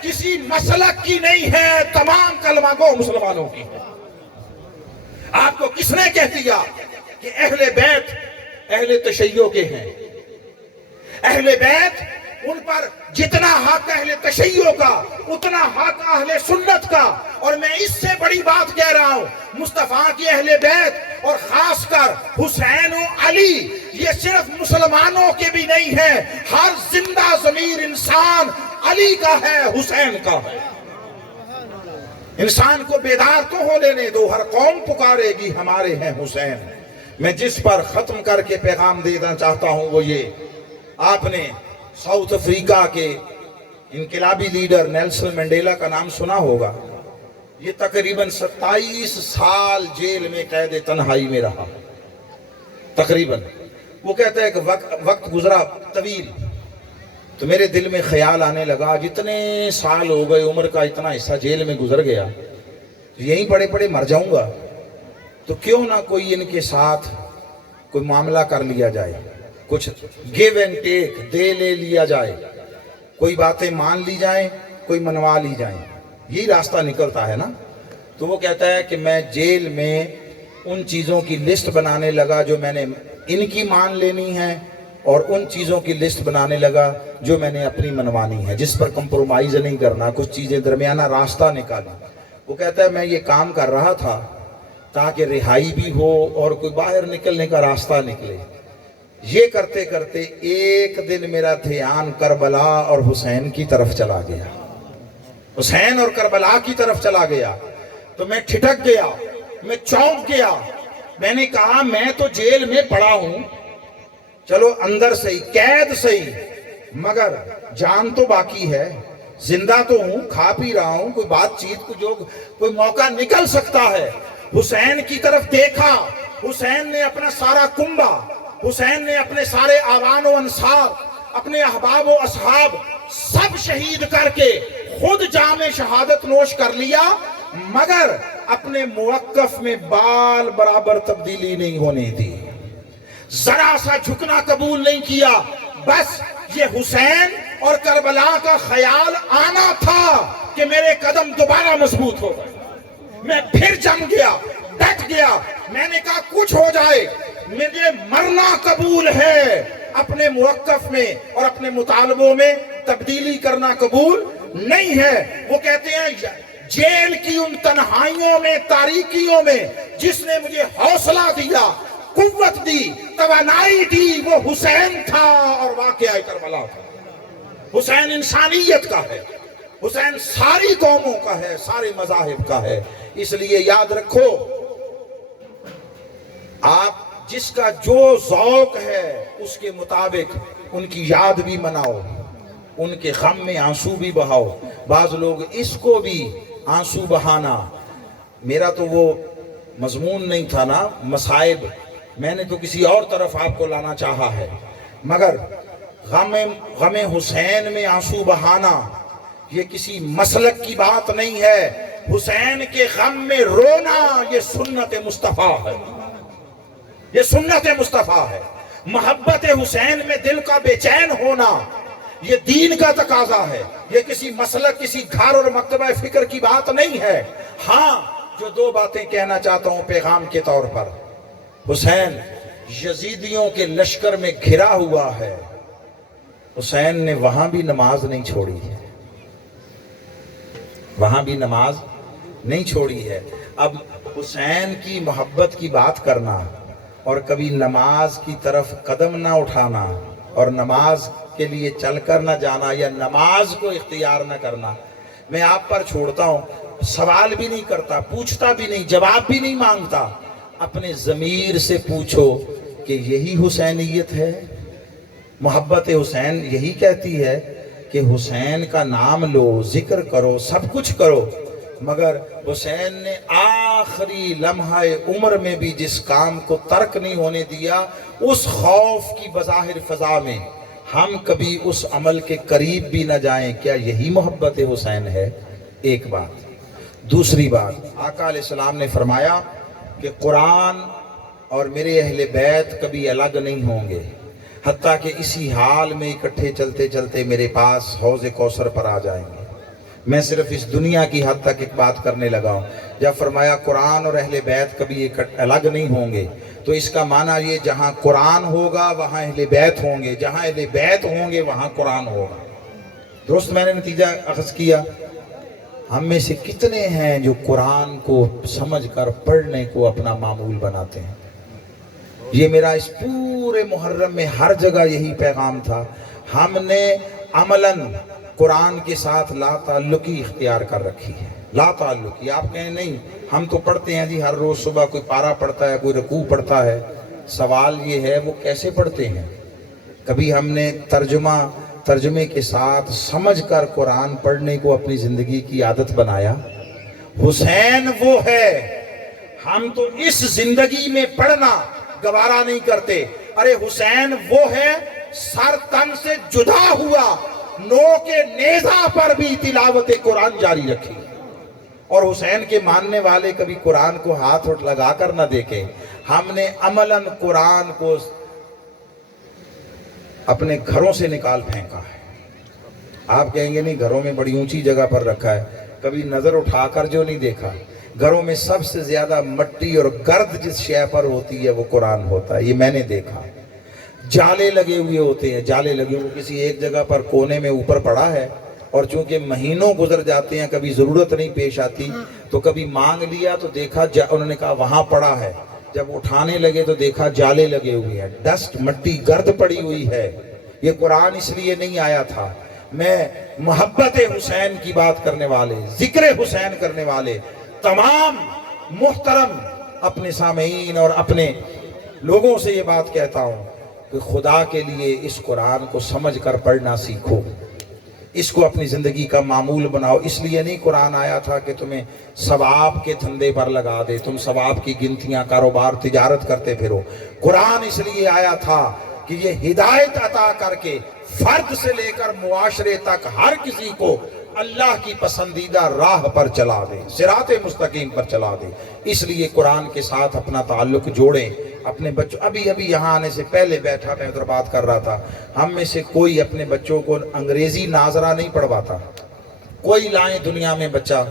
کسی مسلک کی نہیں ہے، تمام کلمہ گو مسلمانوں کی۔ آپ کو کس نے کہہ دیا کہ اہل بیت اہل تشیع کے ہیں؟ اہل بیت ان پر جتنا حق اہل تشیع کا اتنا حق اہل سنت کا۔ اور میں اس سے بڑی بات کہہ رہا ہوں، مصطفیٰ کی اہل بیت اور خاص کر حسین و علی یہ صرف مسلمانوں کے بھی نہیں ہیں، ہر زندہ ضمیر انسان علی کا ہے، حسین کا ہے۔ انسان کو بیدار تو ہو لینے دو، ہر قوم پکارے گی ہمارے ہیں حسین۔ میں جس پر ختم کر کے پیغام دینا چاہتا ہوں وہ یہ، آپ نے ساؤتھ افریقہ کے انقلابی لیڈر نیلسن منڈیلا کا نام سنا ہوگا۔ یہ تقریباً 27 سال جیل میں قید تنہائی میں رہا تقریباً۔ وہ کہتا ہے کہ وقت گزرا طویل تو میرے دل میں خیال آنے لگا جتنے سال ہو گئے عمر کا اتنا حصہ جیل میں گزر گیا، یہیں پڑے پڑے مر جاؤں گا، تو کیوں نہ کوئی ان کے ساتھ کوئی معاملہ کر لیا جائے، کچھ گیو اینڈ ٹیک دے لے لیا جائے، کوئی باتیں مان لی جائیں، کوئی منوا لی جائیں، یہی راستہ نکلتا ہے نا۔ تو وہ کہتا ہے کہ میں جیل میں ان چیزوں کی لسٹ بنانے لگا جو میں نے ان کی مان لینی ہے، اور ان چیزوں کی لسٹ بنانے لگا جو میں نے اپنی منوانی ہے، جس پر کمپرومائز نہیں کرنا، کچھ چیزیں درمیانہ راستہ نکالی۔ وہ کہتا ہے میں یہ کام کر رہا تھا تاکہ رہائی بھی ہو اور کوئی باہر نکلنے کا راستہ نکلے۔ یہ کرتے کرتے ایک دن میرا دھیان کربلا اور حسین کی طرف چلا گیا، حسین اور کربلا کی طرف چلا گیا، تو میں ٹھٹک گیا، میں چونک گیا۔ میں نے کہا میں تو جیل میں پڑا ہوں، چلو اندر صحیح، قید صحیح، مگر جان تو باقی ہے، زندہ تو ہوں، کھا پی رہا ہوں، کوئی بات چیت کو جو کوئی موقع نکل سکتا ہے۔ حسین کی طرف دیکھا، حسین نے اپنا سارا کنبہ، حسین نے اپنے سارے آوان و انصار، اپنے احباب و اصحاب سب شہید کر کے خود جام شہادت نوش کر لیا، مگر اپنے موقف میں بال برابر تبدیلی نہیں ہونے دی، ذرا سا جھکنا قبول نہیں کیا۔ بس یہ حسین اور کربلا کا خیال آنا تھا کہ میرے قدم دوبارہ مضبوط ہو گئے۔ میں پھر جم گیا، ڈٹ گیا، میں نے کہا کچھ ہو جائے مجھے مرنا قبول ہے، اپنے موقف میں اور اپنے مطالبوں میں تبدیلی کرنا قبول نہیں ہے۔ وہ کہتے ہیں جیل کی ان تنہائیوں میں، تاریکیوں میں جس نے مجھے حوصلہ دیا، قوت دی، توانائی دی، وہ حسین تھا اور واقعہ کربلا تھا۔ حسین انسانیت کا ہے، حسین ساری قوموں کا ہے، سارے مذاہب کا ہے۔ اس لیے یاد رکھو، آپ جس کا جو ذوق ہے اس کے مطابق ان کی یاد بھی مناؤ، ان کے غم میں آنسو بھی بہاؤ۔ بعض لوگ اس کو بھی آنسو بہانا، میرا تو وہ مضمون نہیں تھا نا، مصائب، میں نے تو کسی اور طرف آپ کو لانا چاہا ہے، مگر غم حسین میں آنسو بہانا یہ کسی مسلک کی بات نہیں ہے۔ حسین کے غم میں رونا یہ سنت مصطفیٰ ہے، یہ سنت مصطفیٰ ہے۔ محبت حسین میں دل کا بے چین ہونا یہ دین کا تقاضا ہے، یہ کسی مسلک، کسی گھر اور مکتبہ فکر کی بات نہیں ہے۔ ہاں جو دو باتیں کہنا چاہتا ہوں پیغام کے طور پر، حسین یزیدیوں کے لشکر میں گھرا ہوا ہے، حسین نے وہاں بھی نماز نہیں چھوڑی ہے، وہاں بھی نماز نہیں چھوڑی ہے۔ اب حسین کی محبت کی بات کرنا اور کبھی نماز کی طرف قدم نہ اٹھانا اور نماز کے لیے چل کر نہ جانا یا نماز کو اختیار نہ کرنا، میں آپ پر چھوڑتا ہوں، سوال بھی نہیں کرتا، پوچھتا بھی نہیں، جواب بھی نہیں مانگتا۔ اپنے ضمیر سے پوچھو کہ یہی حسینیت ہے؟ محبت حسین یہی کہتی ہے کہ حسین کا نام لو، ذکر کرو، سب کچھ کرو، مگر حسین نے آخری لمحہ عمر میں بھی جس کام کو ترک نہیں ہونے دیا، اس خوف کی بظاہر فضا میں ہم کبھی اس عمل کے قریب بھی نہ جائیں، کیا یہی محبت حسین ہے؟ ایک بات۔ دوسری بات، آقا علیہ السلام نے فرمایا کہ قرآن اور میرے اہل بیت کبھی الگ نہیں ہوں گے، حتیٰ کہ اسی حال میں اکٹھے چلتے چلتے میرے پاس حوض کوثر پر آ جائیں گے۔ میں صرف اس دنیا کی حد تک ایک بات کرنے لگا ہوں۔ جب فرمایا قرآن اور اہل بیت کبھی الگ نہیں ہوں گے، تو اس کا معنی یہ جہاں قرآن ہوگا وہاں اہل بیت ہوں گے، جہاں اہل بیت ہوں گے وہاں قرآن ہوگا۔ درست میں نے نتیجہ اخذ کیا؟ ہم میں سے کتنے ہیں جو قرآن کو سمجھ کر پڑھنے کو اپنا معمول بناتے ہیں؟ یہ میرا اس پورے محرم میں ہر جگہ یہی پیغام تھا۔ ہم نے عملاً قرآن کے ساتھ لا تعلقی اختیار کر رکھی ہے، لا تعلقی۔ آپ کہیں نہیں ہم تو پڑھتے ہیں جی، ہر روز صبح کوئی پارہ پڑھتا ہے، کوئی رکوع پڑھتا ہے۔ سوال یہ ہے وہ کیسے پڑھتے ہیں؟ کبھی ہم نے ترجمے کے ساتھ سمجھ کر قرآن پڑھنے کو اپنی زندگی کی عادت بنایا؟ حسین وہ ہے، ہم تو اس زندگی میں پڑھنا گوارا نہیں کرتے۔ ارے حسین وہ ہے، سر تن سے جدا ہوا، نو کے نیزہ پر بھی تلاوت قرآن جاری رکھی۔ اور حسین کے ماننے والے کبھی قرآن کو ہاتھ لگا کر نہ دیکھیں۔ ہم نے عملاً قرآن کو اپنے گھروں سے نکال پھینکا ہے۔ آپ کہیں گے نہیں گھروں میں بڑی اونچی جگہ پر رکھا ہے، کبھی نظر اٹھا کر جو نہیں دیکھا؟ گھروں میں سب سے زیادہ مٹی اور گرد جس شے پر ہوتی ہے وہ قرآن ہوتا ہے، یہ میں نے دیکھا۔ جالے لگے ہوئے ہوتے ہیں، جالے لگے ہوئے کسی ایک جگہ پر کونے میں اوپر پڑا ہے، اور چونکہ مہینوں گزر جاتے ہیں کبھی ضرورت نہیں پیش آتی، تو کبھی مانگ لیا تو دیکھا انہوں نے کہا وہاں پڑا ہے، جب اٹھانے لگے تو دیکھا جالے لگے ہوئے ہیں، ڈسٹ مٹی گرد پڑی ہوئی ہے۔ یہ قرآن اس لیے نہیں آیا تھا۔ میں محبت حسین کی بات کرنے والے، ذکر حسین کرنے والے تمام محترم اپنے سامعین اور اپنے لوگوں سے یہ بات کہتا ہوں کہ خدا کے لیے اس قرآن کو سمجھ کر پڑھنا سیکھو، اس کو اپنی زندگی کا معمول بناؤ۔ اس لیے نہیں قرآن آیا تھا کہ تمہیں ثواب کے دھندے پر لگا دے، تم ثواب کی گنتیاں، کاروبار، تجارت کرتے پھرو۔ قرآن اس لیے آیا تھا کہ یہ ہدایت عطا کر کے فرد سے لے کر معاشرے تک ہر کسی کو اللہ کی پسندیدہ راہ پر چلا دے، صراط مستقیم پر چلا دے۔ اس لیے قرآن کے ساتھ اپنا تعلق جوڑیں۔ اپنے بچوں، ابھی یہاں آنے سے پہلے بیٹھا میں ادھر بات کر رہا تھا، ہم میں سے کوئی اپنے بچوں کو انگریزی ناظرہ نہیں پڑھواتا۔ کوئی لائیں دنیا میں بچہ